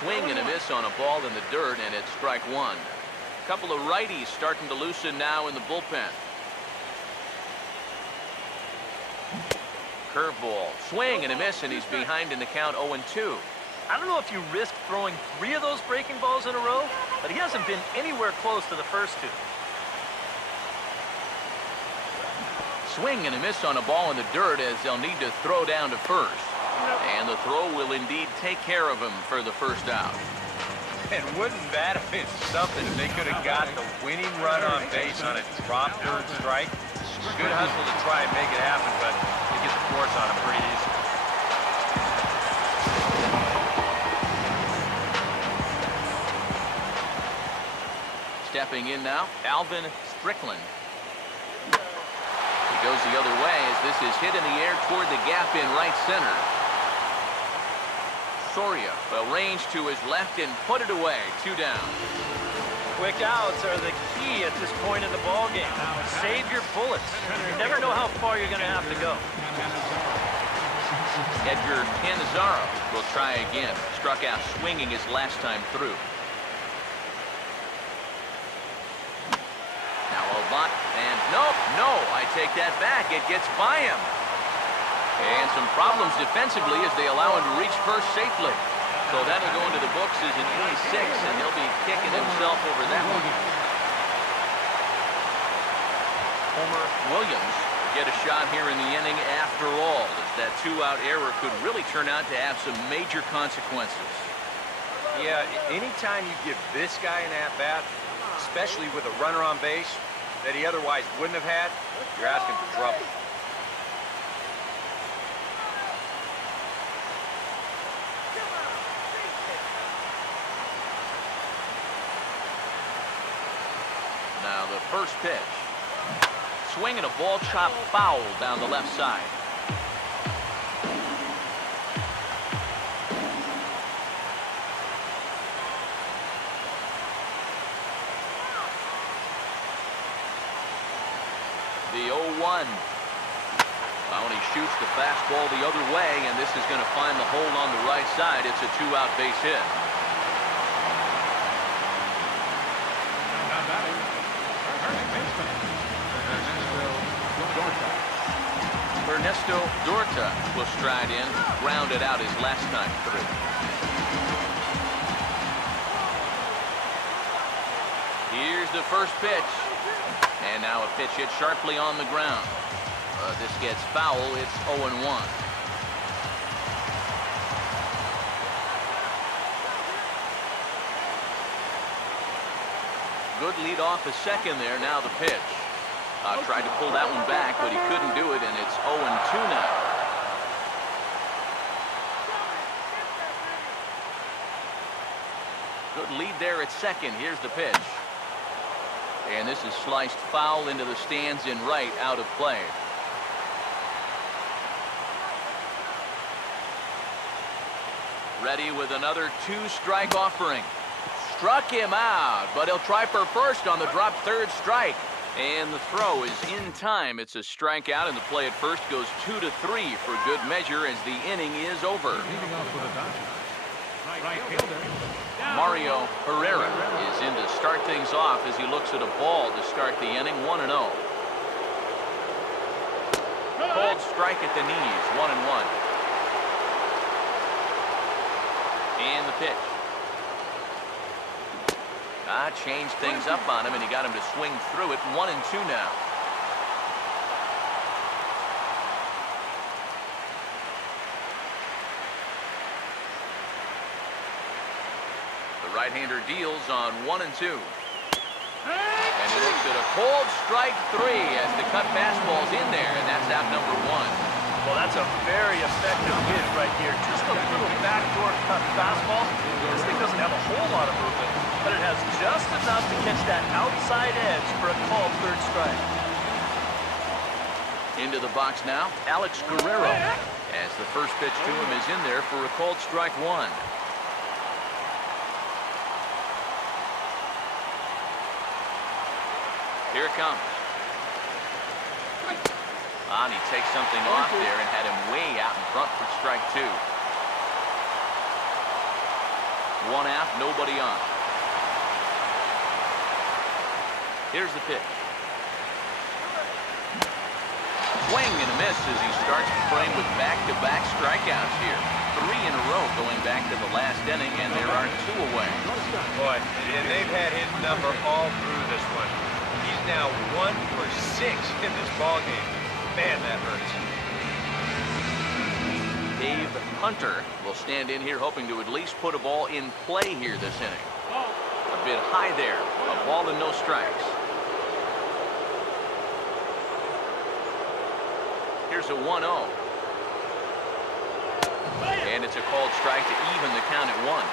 Swing and a miss on a ball in the dirt, and it's strike 1. A couple of righties starting to loosen now in the bullpen. Curveball, swing and a miss, and he's behind in the count 0-2. I don't know if you risk throwing 3 of those breaking balls in a row, but he hasn't been anywhere close to the first 2. Swing and a miss on a ball in the dirt as they'll need to throw down to first. And the throw will indeed take care of him for the first out. And wouldn't that have been something if they could have got the winning run on base on a drop third strike? Good hustle to try and make it happen, but they get the force on him pretty easy. Stepping in now, Alvin Strickland. He goes the other way as this is hit in the air toward the gap in right center. Soria will range to his left and put it away. 2 down. Quick outs are the key at this point in the ball game. Save your bullets. You never know how far you're going to have to go. Edgar Canizaro will try again. Struck out swinging his last time through. Now a lot, and no, I take that back. It gets by him. And some problems defensively as they allow him to reach first safely. So that'll go into the books as an 86, and he'll be kicking himself over that one. Homer Williams get a shot here in the inning after all, as that 2-out error could really turn out to have some major consequences. Yeah, anytime you give this guy an at-bat, especially with a runner on base that he otherwise wouldn't have had, you're asking for trouble. Now the first pitch. Swing and a ball chopped foul down the left side. The 0-1. Well, he shoots the fastball the other way, and this is going to find the hole on the right side. It's a 2-out base hit. Now batting, Ernesto Dorta will stride in, grounded out his last time through. Here's the first pitch. And now a pitch hit sharply on the ground. This gets foul. It's 0-1. Good lead off a second there. Now the pitch. Tried to pull that one back, but he couldn't do it, and it's 0-2 now. Good lead there at second. Here's the pitch. And this is sliced foul into the stands in right, out of play. Ready with another two-strike offering. Struck him out, but he'll try for first on the drop third strike. And the throw is in time. It's a strikeout, and the play at first goes 2-3 for good measure as the inning is over. Leading off for the Dodgers, right fielder, Mario Herrera is in to start things off as he looks at a ball to start the inning. 1-0. Cold strike at the knees. 1-1. And the pitch. Changed things up on him, and he got him to swing through it. 1-2 now. The right-hander deals on 1-2. And he looks at a cold strike 3 as the cut fastball's in there, and that's out number 1. Well, that's a very effective pitch right here. Just a little backdoor cut fastball. This thing doesn't have a whole lot of movement, but it has just enough to catch that outside edge for a called third strike. Into the box now, Alex Guerrero, as the first pitch to him is in there for a called strike 1. Here it comes. And he takes something off there and had him way out in front for strike 2. 1 out, nobody on. Here's the pitch. Swing and a miss as he starts the frame with back-to-back strikeouts here. 3 in a row going back to the last inning, and there are 2 away. Boy, and they've had his number all through this one. He's now 1 for 6 in this ballgame. Man, that hurts. Dave Hunter will stand in here hoping to at least put a ball in play here this inning. A bit high there. A ball and no strikes. Here's a 1-0. And it's a called strike to even the count at 1.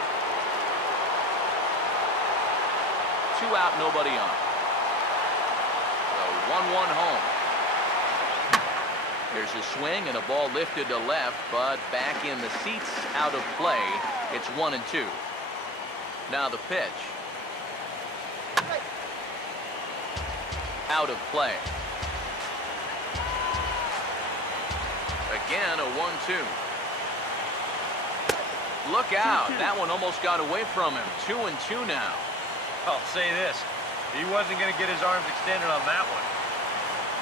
2 out, nobody on. A 1-1 home. There's a swing and a ball lifted to left, but back in the seats, out of play. It's 1-2. Now the pitch. Out of play. Again, a 1-2. Look out. That one almost got away from him. 2-2 now. I'll say this. He wasn't going to get his arms extended on that one.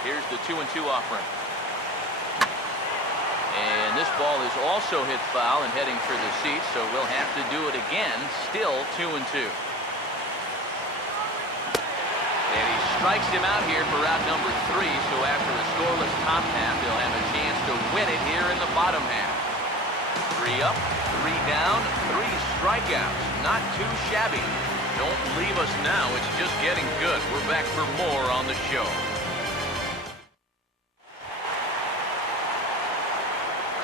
Here's the 2-2 offering. And this ball is also hit foul and heading for the seats, so we'll have to do it again. Still 2-2. And he strikes him out here for out number 3, so after a scoreless top half, they'll have a chance to win it here in the bottom half. 3 up, 3 down, 3 strikeouts. Not too shabby. Don't leave us now. It's just getting good. We're back for more on the show.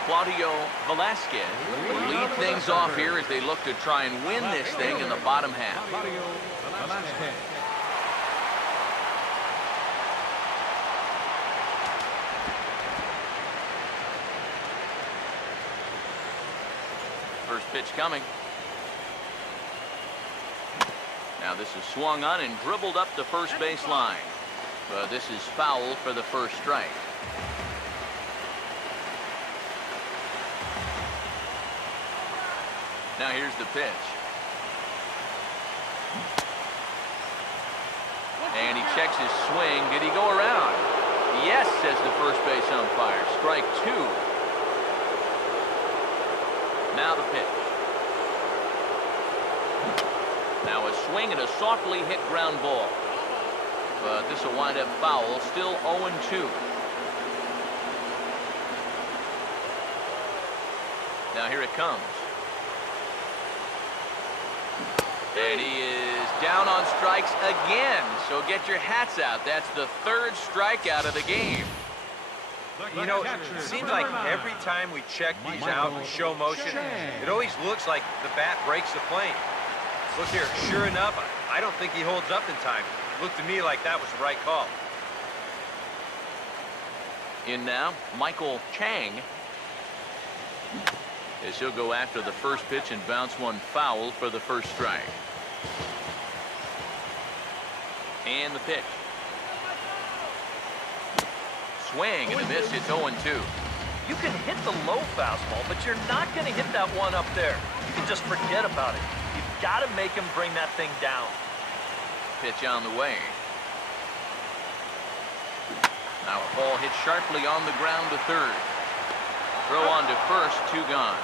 Claudio Velasquez will lead things off here as they look to try and win this thing in the bottom half. First pitch coming. Now this is swung on and dribbled up the first base line. But this is foul for the first strike. Now here's the pitch. And he checks his swing. Did he go around? Yes, says the first base umpire. strike two. Now the pitch. Now a swing and a softly hit ground ball. But this will wind up foul. Still 0-2. Now here it comes. And he is down on strikes again. So get your hats out. That's the third strikeout of the game. You know, it seems like every time we check these out in show motion, it always looks like the bat breaks the plane. Look here, sure enough, I don't think he holds up in time. It looked to me like that was the right call. In now, Michael Chang. As he'll go after the first pitch and bounce one foul for the first strike. And the pitch. Swing and a miss. It's 0-2. You can hit the low fastball, but you're not going to hit that one up there. You can just forget about it. You've got to make him bring that thing down. Pitch on the way. Now a ball hit sharply on the ground to third. Throw on to first, two gone.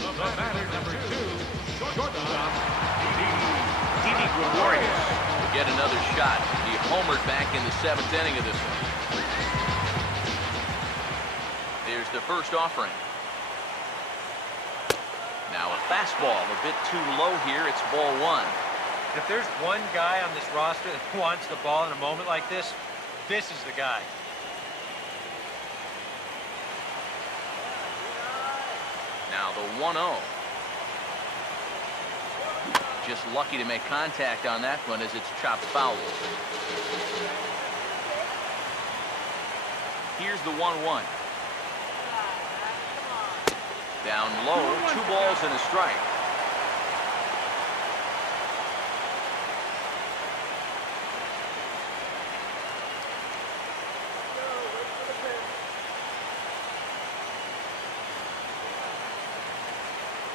The batter, number 2, shortstop, Didi Gregorius will get another shot. He homered back in the 7th inning of this one. Here's the first offering. Now a fastball a bit too low here. It's ball one. If there's one guy on this roster that wants the ball in a moment like this, this is the guy. Now the 1-0. Just lucky to make contact on that one as it's chopped foul. Here's the 1-1. Down low, 2 balls and a strike.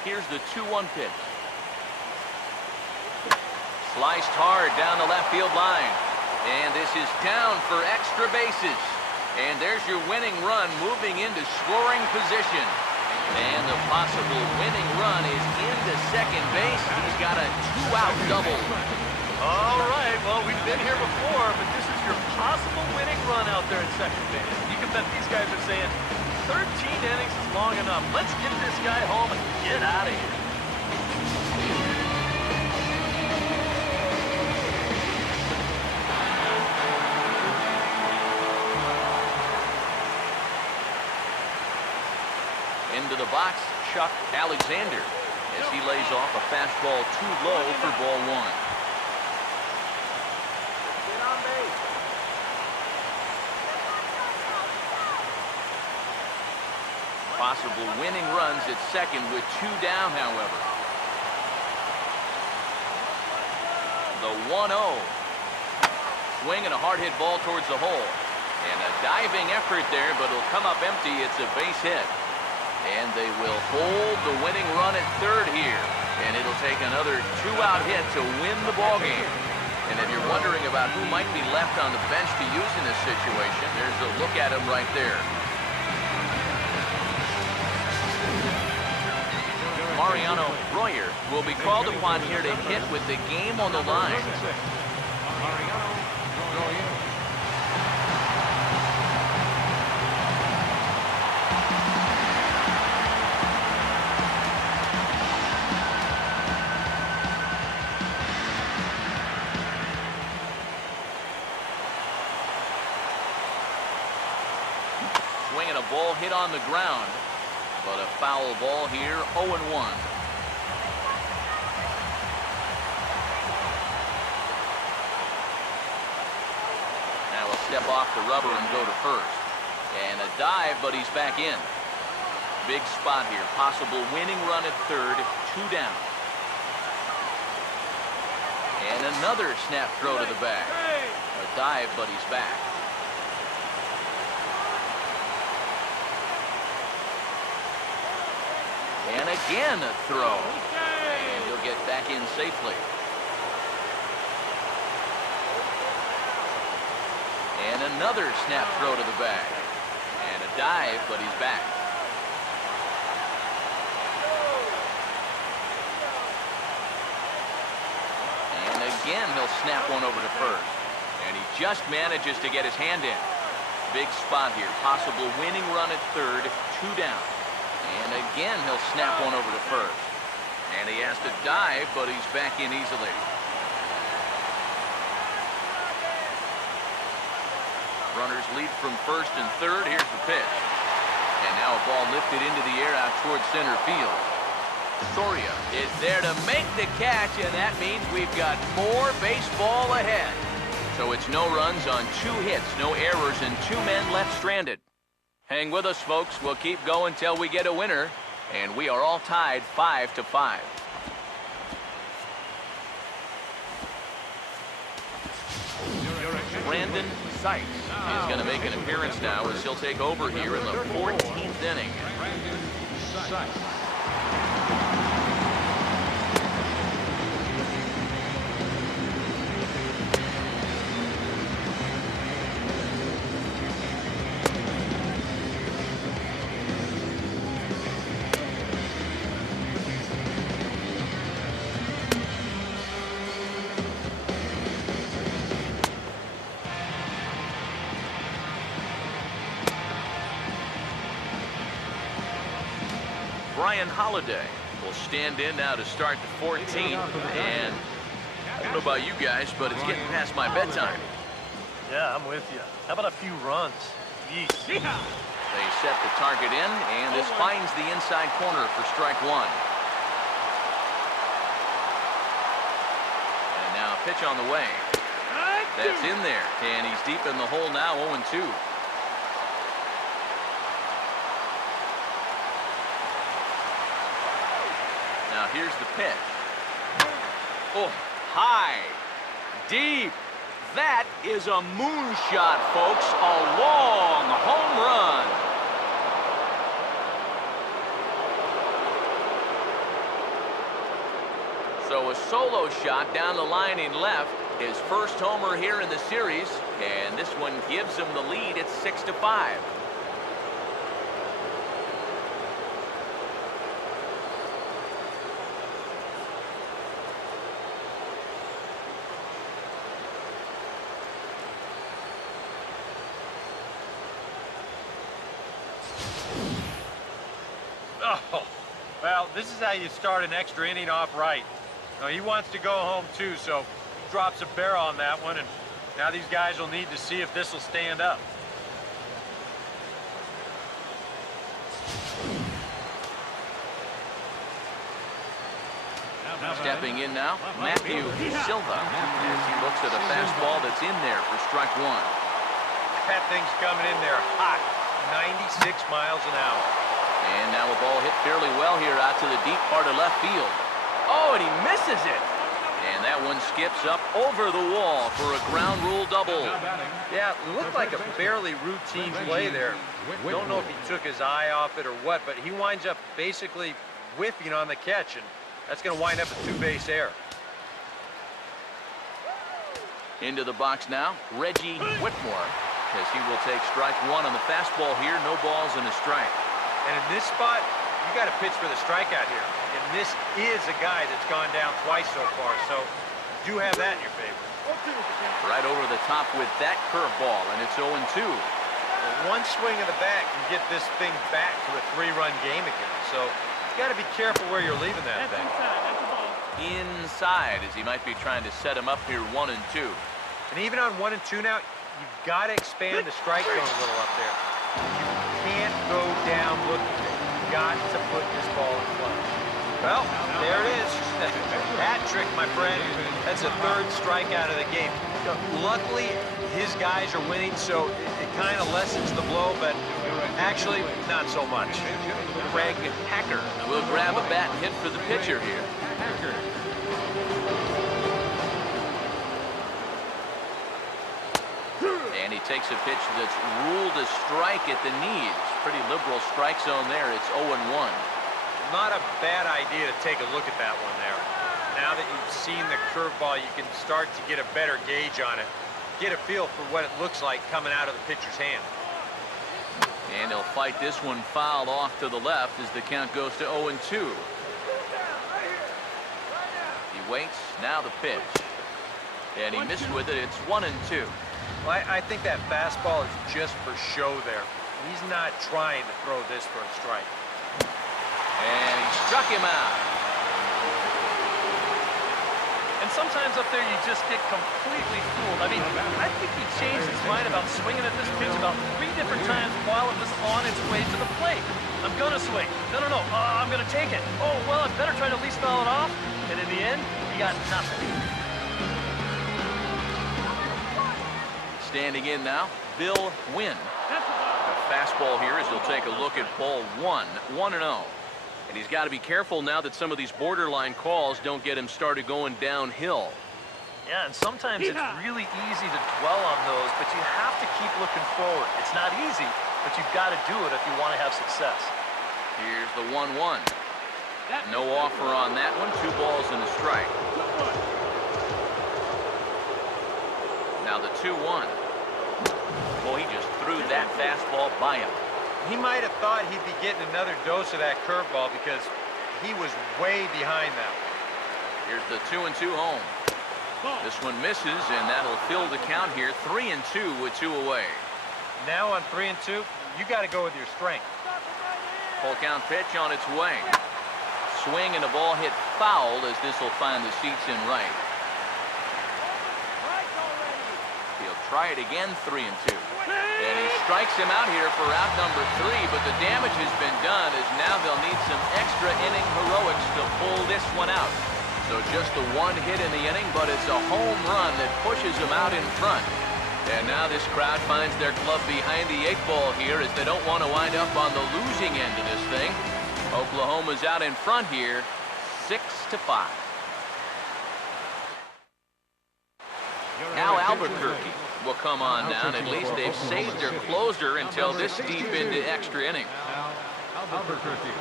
Here's the 2-1 pitch. Sliced hard down the left field line. And this is down for extra bases. And there's your winning run moving into scoring position. And the possible winning run is into second base. He's got a 2-out double. All right, well, we've been here before, but this is your possible winning run out there at second base. You can bet these guys are saying, 13 innings is long enough. Let's get this guy home and get out of here. Into the box, Chuck Alexander, as he lays off a fastball too low for ball one. Get on base. Possible winning runs at second with 2 down, however. The 1-0. Swing and a hard hit ball towards the hole. And a diving effort there, but it'll come up empty. It's a base hit. And they will hold the winning run at third here. And it'll take another 2-out hit to win the ball game. And if you're wondering about who might be left on the bench to use in this situation, there's a look at him right there. Mariano Royer will be called upon here to hit with the game on the line. Mariano Royer. Swinging a ball hit on the ground. But a foul ball here, 0-1. Now he'll step off the rubber and go to first. And a dive, but he's back in. Big spot here. Possible winning run at third, 2 down. And another snap throw to the bag. A dive, but he's back. And again a throw. And he'll get back in safely. another snap throw to the bag. And a dive, but he's back. And again, he'll snap one over to first. And he just manages to get his hand in. Big spot here. Possible winning run at third, 2 down. And again, he'll snap one over to first. And he has to dive, but he's back in easily. Runners lead from first and third. Here's the pitch. And now a ball lifted into the air out towards center field. Soria is there to make the catch, and that means we've got more baseball ahead. So it's no runs on 2 hits, no errors, and 2 men left stranded. Hang with us, folks. We'll keep going till we get a winner. And we are all tied 5-5. Brandon Sykes is going to make an appearance now as he'll take over here in the 14th inning. Brian Holiday will stand in now to start the 14th, and I don't know about you guys, but it's getting past my bedtime. Yeah, I'm with you. How about a few runs? Yeesh. They set the target in, and this finds the inside corner for strike 1. And now a pitch on the way. That's in there, and he's deep in the hole now, 0-2. Now here's the pitch. Oh, high, deep. That is a moonshot, folks. A long home run. So a solo shot down the line in left. His first homer here in the series. And this one gives him the lead at 6-5. Oh, well, this is how you start an extra inning off right. Now, he wants to go home too, so he drops a barrel on that one, and now these guys will need to see if this will stand up. Stepping in now, Matthew Silva, as he looks at a fastball that's in there for strike 1. That thing's coming in there hot, 96 miles an hour. And now a ball hit fairly well here out to the deep part of left field. Oh, and he misses it. And that one skips up over the wall for a ground rule double. Yeah, it looked like a fairly routine play there. Don't know if he took his eye off it or what, but he winds up basically whiffing on the catch, and that's going to wind up a 2-base error. Into the box now, Reggie Whitmore, as he will take strike 1 on the fastball here. No balls and a strike. And in this spot, you got to pitch for the strikeout here. And this is a guy that's gone down twice so far, so do have that in your favor. Right over the top with that curveball, and it's 0-2. Well, one swing of the bat can get this thing back to a 3-run game again. So you got to be careful where you're leaving that thing. Inside, as he might be trying to set him up here 1-2. And even on 1-2 now, you've got to expand the strike zone a little up there. You can't go down looking. You've got to put this ball in play. Well, there it is. Hat trick, my friend. That's a 3rd strikeout of the game. Luckily, his guys are winning, so it kind of lessens the blow, but actually, not so much. Craig Hacker will grab a bat and hit for the pitcher here. And he takes a pitch that's ruled a strike at the knees. Pretty liberal strike zone there. It's 0-1. Not a bad idea to take a look at that one there. Now that you've seen the curveball, you can start to get a better gauge on it. get a feel for what it looks like coming out of the pitcher's hand. And he'll fight this one fouled off to the left as the count goes to 0-2. He waits, now the pitch. And he missed with it, it's 1-2. Well, I think that fastball is just for show there. He's not trying to throw this for a strike. And he struck him out. And sometimes up there you just get completely fooled. I mean, I think he changed his mind about swinging at this pitch about 3 different times while it was on its way to the plate. I'm gonna swing. No. I'm gonna take it. Oh, well, I better try to at least foul it off. And in the end, he got nothing. Standing in now, Bill Wynn. A fastball here as he'll take a look at ball 1, 1-0. And he's got to be careful now that some of these borderline calls don't get him started going downhill. Yeah, and sometimes it's really easy to dwell on those, but you have to keep looking forward. It's not easy, but you've got to do it if you want to have success. Here's the 1-1. No offer on that one. 2 balls and a strike. Now the 2-1. Boy, he just threw that fastball by him. He might have thought he'd be getting another dose of that curveball because he was way behind that one. Here's the 2-2 home. This one misses, and that'll fill the count here. 3-2 with 2 away. Now on 3-2, you got to go with your strength. Full count pitch on its way. Swing and the ball hit fouled as this will find the seats in right. He'll try it again, 3-2. And he strikes him out here for out number 3, but the damage has been done as now they'll need some extra inning heroics to pull this one out. So just the 1 hit in the inning, but it's a home run that pushes him out in front. And now this crowd finds their club behind the 8 ball here as they don't want to wind up on the losing end of this thing. Oklahoma's out in front here, 6-5. Now Albuquerque will come on down. At least they've saved their closer until this deep into extra innings. Albuquerque.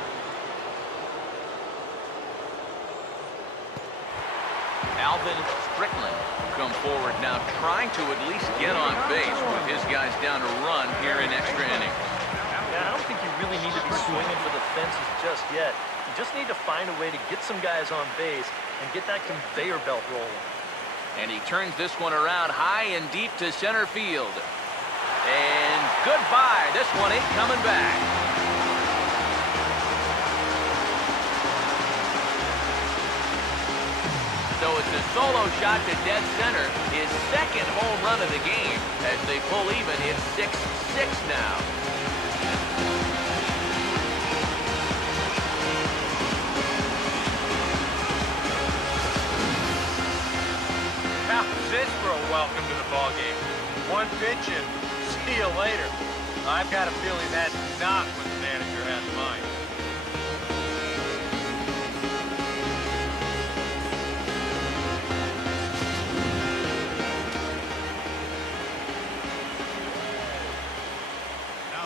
Alvin Strickland come forward now, trying to at least get on base with his guys down a run here in extra innings. Yeah, I don't think you really need to be swinging for the fences just yet. You just need to find a way to get some guys on base and get that conveyor belt rolling. And he turns this one around high and deep to center field. And goodbye. This one ain't coming back. So it's a solo shot to dead center. His 2nd home run of the game. As they pull even, it's 6-6 now. How's this for a welcome to the ball game? 1 pitch and see you later. I've got a feeling that's not what the manager has in mind.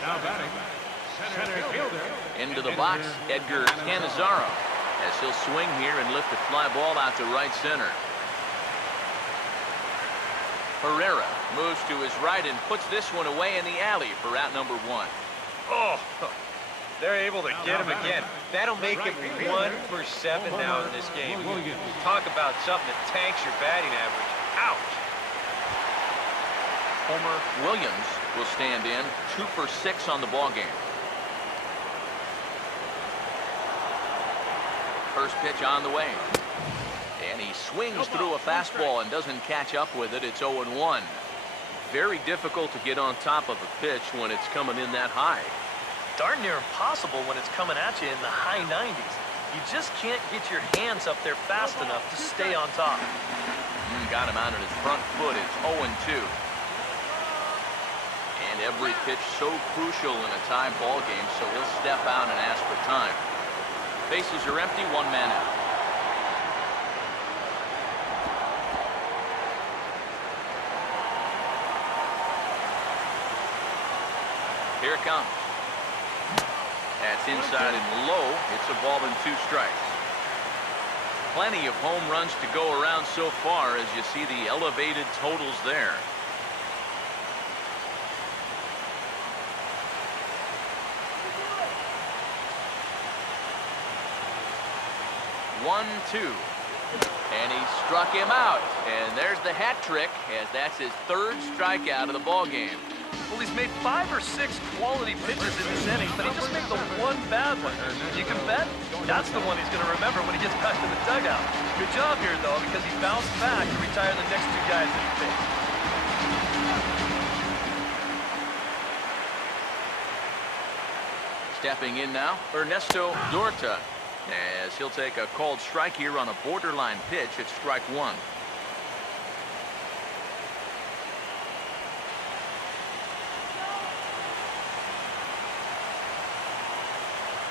Now batting, center fielder. Into the box, Edgar Canizaro, as he'll swing here and lift a fly ball out to right center. Herrera moves to his right and puts this one away in the alley for out number 1. Oh, they're able to get him again. That'll make him 1 for 7 now in this game. Talk about something that tanks your batting average. Ouch. Homer Williams will stand in, 2 for 6 on the ball game. First pitch on the way. And he swings through a fastball and doesn't catch up with it. It's 0-1. Very difficult to get on top of a pitch when it's coming in that high. Darn near impossible when it's coming at you in the high 90s. You just can't get your hands up there fast enough to stay on top. Got him out on his front foot. It's 0-2. And every pitch so crucial in a tie ball game, so he'll step out and ask for time. Bases are empty, 1 man out. Here it comes. That's inside and low. It's a ball and 2 strikes. Plenty of home runs to go around so far as you see the elevated totals there. 1-2. And he struck him out. And there's the hat trick, as that's his third strikeout of the ball game. Well, he's made 5 or 6 quality pitches in this inning, but he just made the one bad one. You can bet that's the one he's going to remember when he gets back to the dugout. Good job here, though, because he bounced back to retire the next 2 guys that he faced. Stepping in now, Ernesto Dorta, as he'll take a called strike here on a borderline pitch at strike 1.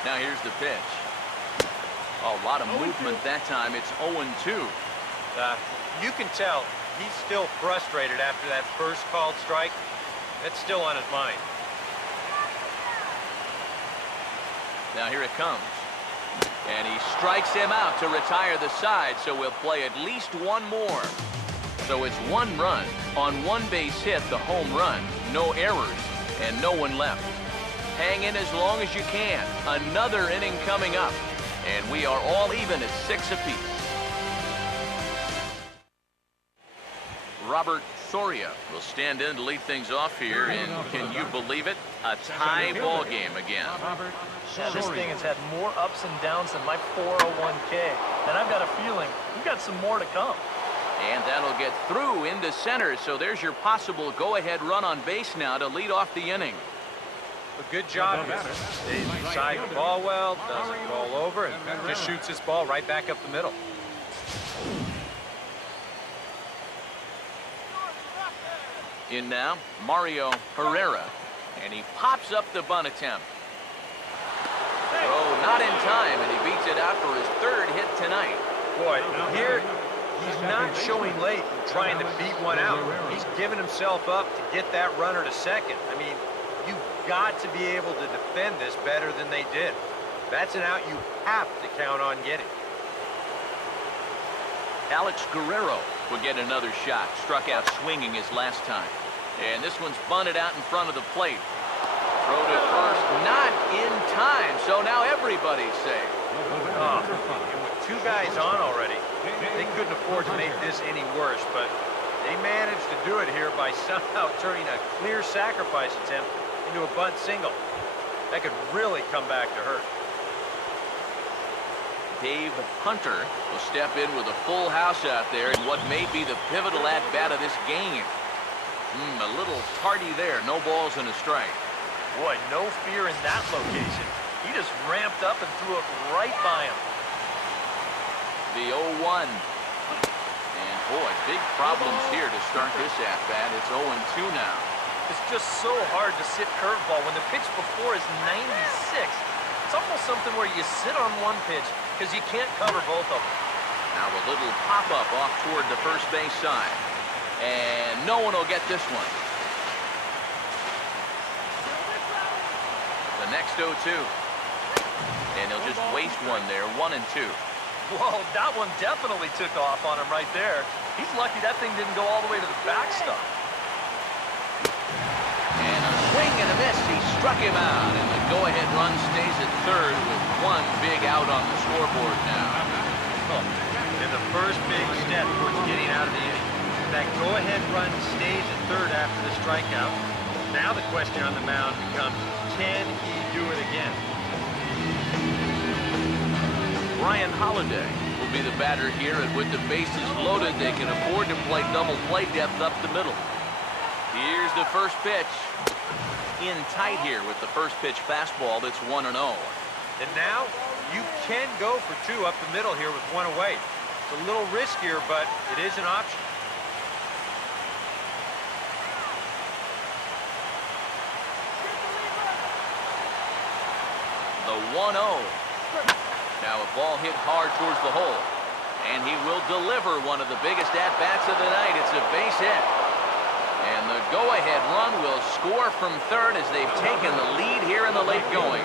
Now here's the pitch. A lot of movement that time. It's 0-2. You can tell he's still frustrated after that first called strike. That's still on his mind. Now here it comes. And he strikes him out to retire the side, so we'll play at least one more. So it's 1 run on 1 base hit, the home run, no errors, and no one left. Hang in as long as you can. Another inning coming up, and we are all even at 6 apiece. Robert Soria will stand in to lead things off here, and can you believe it? A tie ball game again. Yeah, this thing has had more ups and downs than my 401k, and I've got a feeling we've got some more to come. And that'll get through into center, so there's your possible go-ahead run on base now to lead off the inning. A good job here. Stays beside the ball well, doesn't roll over, and just shoots this ball right back up the middle. In now, Mario Herrera, and he pops up the bunt attempt. Oh, not in time, and he beats it out for his 3rd hit tonight. Boy, here he's not showing late and trying to beat one out. He's giving himself up to get that runner to second. I mean, you've got to be able to defend this better than they did. That's an out you have to count on getting. Alex Guerrero will get another shot. Struck out swinging his last time. And this one's bunted out in front of the plate. Throw to first, not in time, so now everybody's safe. Oh, and with 2 guys on already, they couldn't afford to make this any worse, but they managed to do it here by somehow turning a clear sacrifice attempt into a bunt single. That could really come back to hurt. Dave Hunter will step in with a full house out there in what may be the pivotal at-bat of this game. A little tardy there. No balls and a strike. Boy, no fear in that location. He just ramped up and threw it right by him. The 0-1. And boy, big problems here to start this at-bat. It's 0-2 now. It's just so hard to sit curveball when the pitch before is 96. It's almost something where you sit on one pitch because you can't cover both of them. Now a little pop-up off toward the first base side. And no one will get this one. The next 0-2. And he'll just waste one there, 1-2. Whoa, that one definitely took off on him right there. He's lucky that thing didn't go all the way to the backstop. And a swing and a miss. He struck him out, and the go-ahead run stays at 3rd with 1 big out on the scoreboard now. And the first big step towards getting out of the inning. That go-ahead run stays at 3rd after the strikeout. Now the question on the mound becomes, can he do it again? Brian Holliday will be the batter here, and with the bases loaded, they can afford to play double play depth up the middle. Here's the first pitch. In tight here with the first pitch fastball that's 1-0. And now you can go for 2 up the middle here with 1 away. It's a little riskier, but it is an option. The 1-0. Now a ball hit hard towards the hole. And he will deliver one of the biggest at-bats of the night. It's a base hit. And the go-ahead run will score from 3rd as they've taken the lead here in the late going.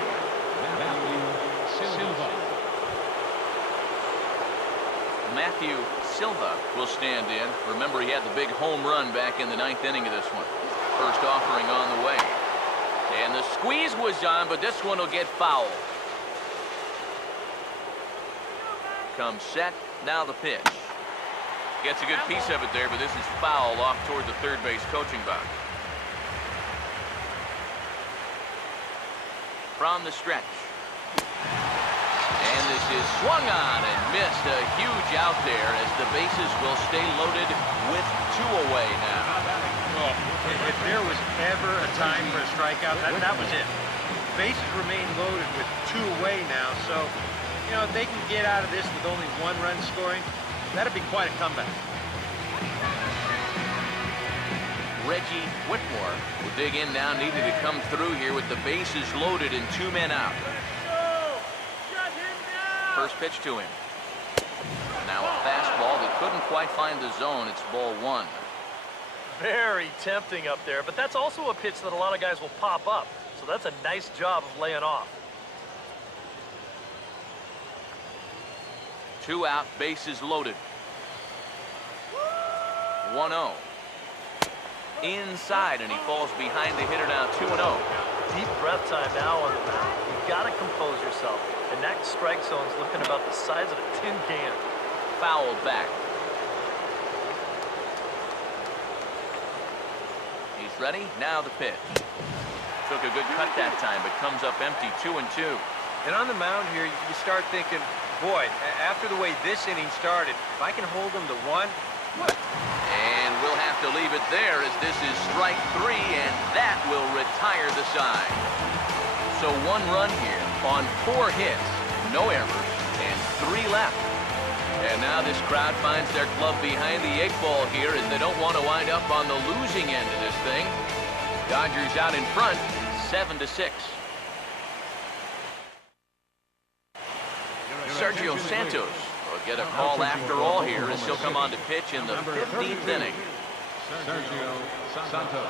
Matthew Silva will stand in. Remember, he had the big home run back in the 9th inning of this one. First offering on the way. And the squeeze was on, but this one will get fouled. comes set. Now the pitch. Gets a good piece of it there, but this is foul off toward the third base coaching box. From the stretch. And this is swung on and missed. A huge out there as the bases will stay loaded with 2 away now. Well, if there was ever a time for a strikeout, that was it. Bases remain loaded with 2 away now, so, you know, if they can get out of this with only 1 run scoring, that'd be quite a comeback. Reggie Whitmore will dig in now, needing to come through here with the bases loaded and 2 men out. First pitch to him. Now a fastball that couldn't quite find the zone. It's ball 1. Very tempting up there, but that's also a pitch that a lot of guys will pop up. So that's a nice job of laying off. 2 out, bases loaded. 1-0. Inside, and he falls behind the hitter now, 2-0. Deep breath time now on the mound. You've got to compose yourself. The next strike zone's looking about the size of a tin can. Foul back. He's ready. Now the pitch. Took a good cut that time, but comes up empty, 2-2. And on the mound here, you start thinking, boy, after the way this inning started, if I can hold them to 1, what? And we'll have to leave it there as this is strike 3, and that will retire the side. So 1 run here on 4 hits, no errors, and 3 left. And now this crowd finds their club behind the 8 ball here as they don't want to wind up on the losing end of this thing. Dodgers out in front, 7-6. Sergio Santos will get a call after all here as he'll come on to pitch in the 15th inning. Sergio Santos.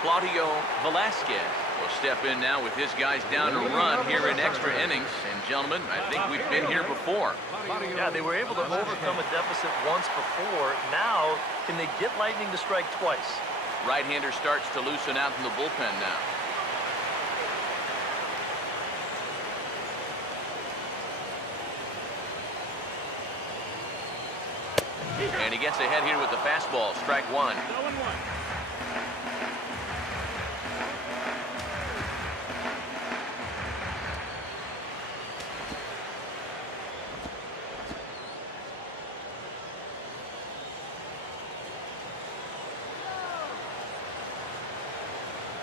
Claudio Velasquez will step in now with his guys down a run here in extra innings. And gentlemen, I think we've been here before. Yeah, they were able to overcome a deficit once before. Now, can they get Lightning to strike twice? Right-hander starts to loosen out in the bullpen now. And he gets ahead here with the fastball, strike 1.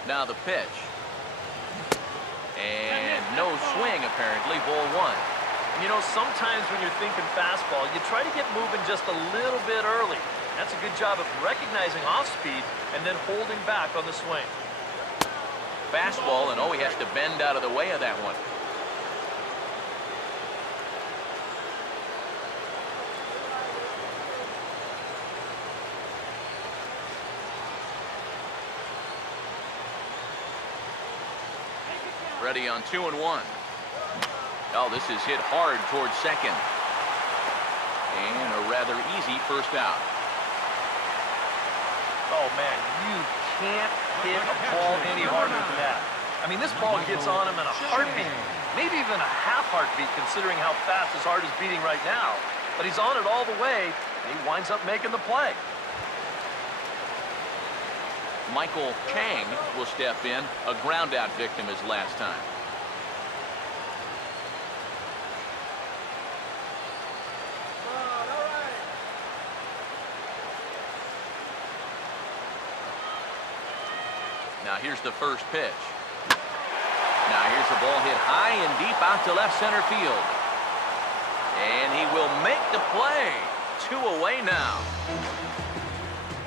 Now the pitch. And no swing, apparently, ball 1. You know, sometimes when you're thinking fastball, you try to get moving just a little bit early. That's a good job of recognizing off speed and then holding back on the swing. Fastball, and he has to bend out of the way of that one. Ready on 2-1. Oh, this is hit hard towards second. And a rather easy first out. Oh, man, you can't hit a ball any harder than that. I mean, this ball gets on him in a heartbeat, maybe even a half heartbeat considering how fast his heart is beating right now. But he's on it all the way, and he winds up making the play. Michael Chang will step in, a ground-out victim as last time. Now here's the first pitch. Now here's the ball hit high and deep out to left center field. And he will make the play. 2 away now.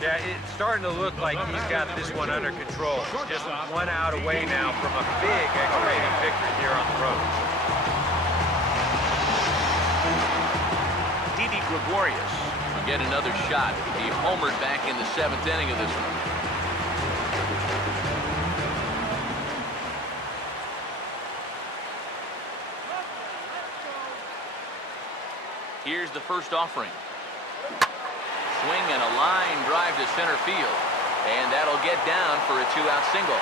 Yeah, it's starting to look like he's got this one under control. Just 1 out away now from a big extra inning victory here on the road. Didi Gregorius will get another shot. He homered back in the 7th inning of this one. Here's the first offering. Swing and a line drive to center field. And that'll get down for a 2-out single.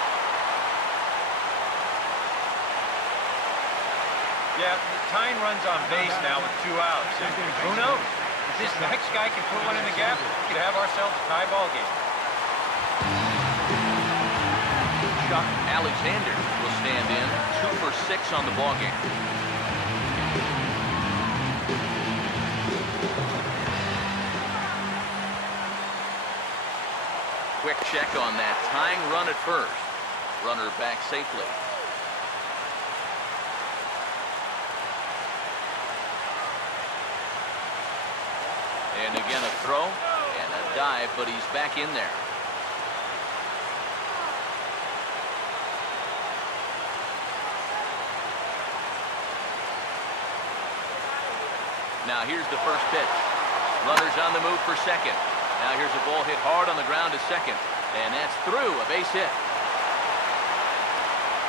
Yeah, the tying run's on base now with 2 outs. And who knows? If this next guy can put one in the gap, we could have ourselves a tie ball game. Chuck Alexander will stand in, 2 for 6 on the ball game. Quick check on that tying run at first. Runner back safely. And again a throw and a dive, but he's back in there. Now here's the first pitch. Runners on the move for second. Now here's a ball hit hard on the ground to second. And that's through, a base hit.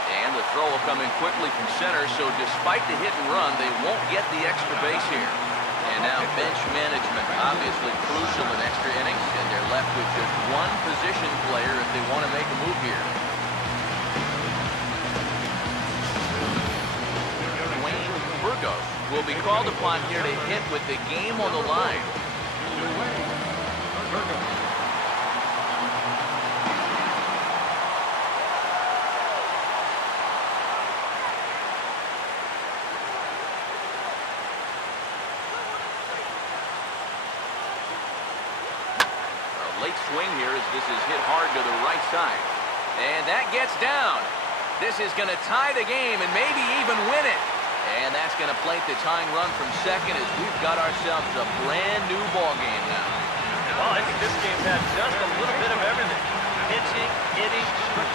And the throw will come in quickly from center, so despite the hit and run, they won't get the extra base here. And now bench management, obviously crucial in extra innings, and they're left with just one position player if they want to make a move here. Burgos will be called upon here to hit with the game on the line. A late swing here as this is hit hard to the right side. And that gets down. This is going to tie the game and maybe even win it. And that's going to plate the tying run from second as we've got ourselves a brand new ball game now. Well, I think this game's had just a little bit of everything. Pitching, hitting,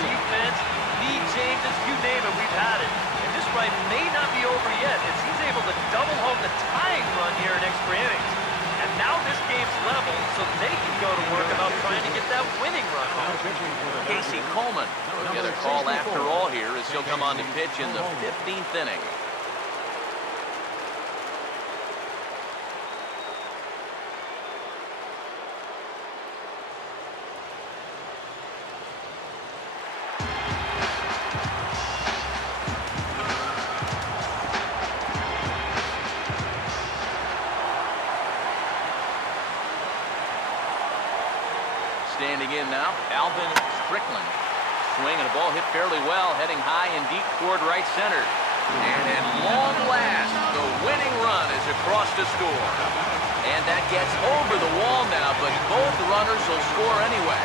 defense, lead changes, you name it, we've had it. And this ride may not be over yet as he's able to double home the tying run here in extra innings. And now this game's level, so they can go to work about trying to get that winning run home. Casey Coleman will get a call after all here as he'll come on to pitch in the 15th inning. Standing in now, Alvin Strickland. Swing and a ball hit fairly well, heading high and deep toward right center. And at long last, the winning run is across to score. And that gets over the wall now, but both runners will score anyway.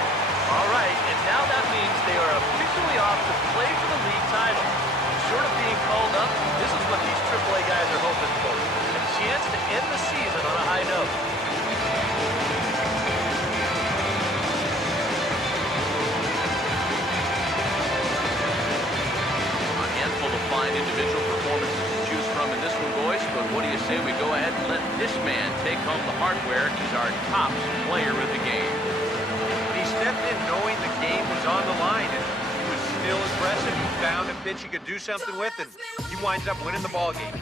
All right, and now that means they are officially off to play for the league title. Short of being called up, this is what these AAA guys are hoping for. A chance to end the season on a high note. Fine individual performances to choose from in this one, boys, but what do you say we go ahead and let this man take home the hardware? He's our top player of the game. He stepped in knowing the game was on the line, and he was still aggressive. He found a pitch he could do something with, and he winds up winning the ball game.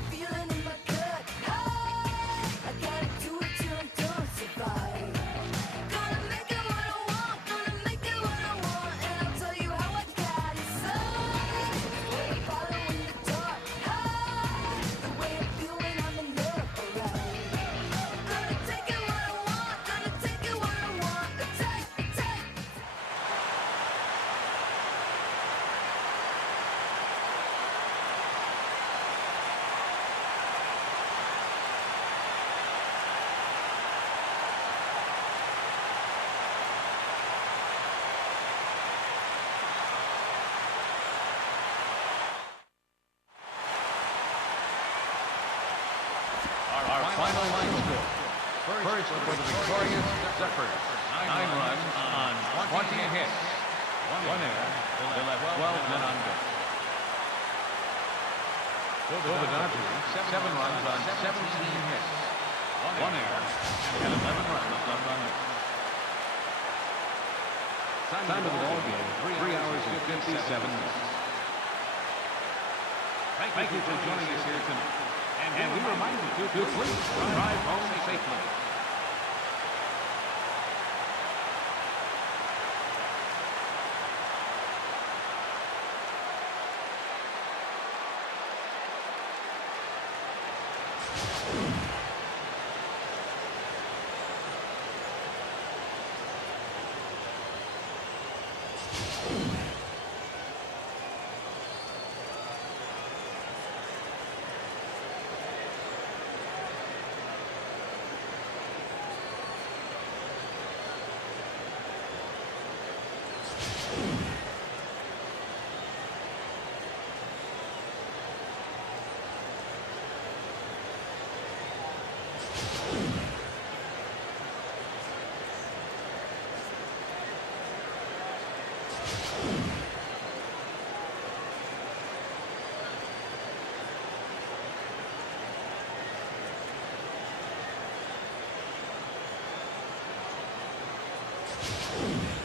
Our final line score. First for the victorious Zephyrs. 9 runs on 20 hits. 1 error. They left 12 men on base. For the Dodgers, 7 runs on 17 hits. 1 error and 11 runs left on base. Time of the ball game, 3 hours and 57 minutes. Thank you for joining us here tonight. And we remind you to please drive home safely. out.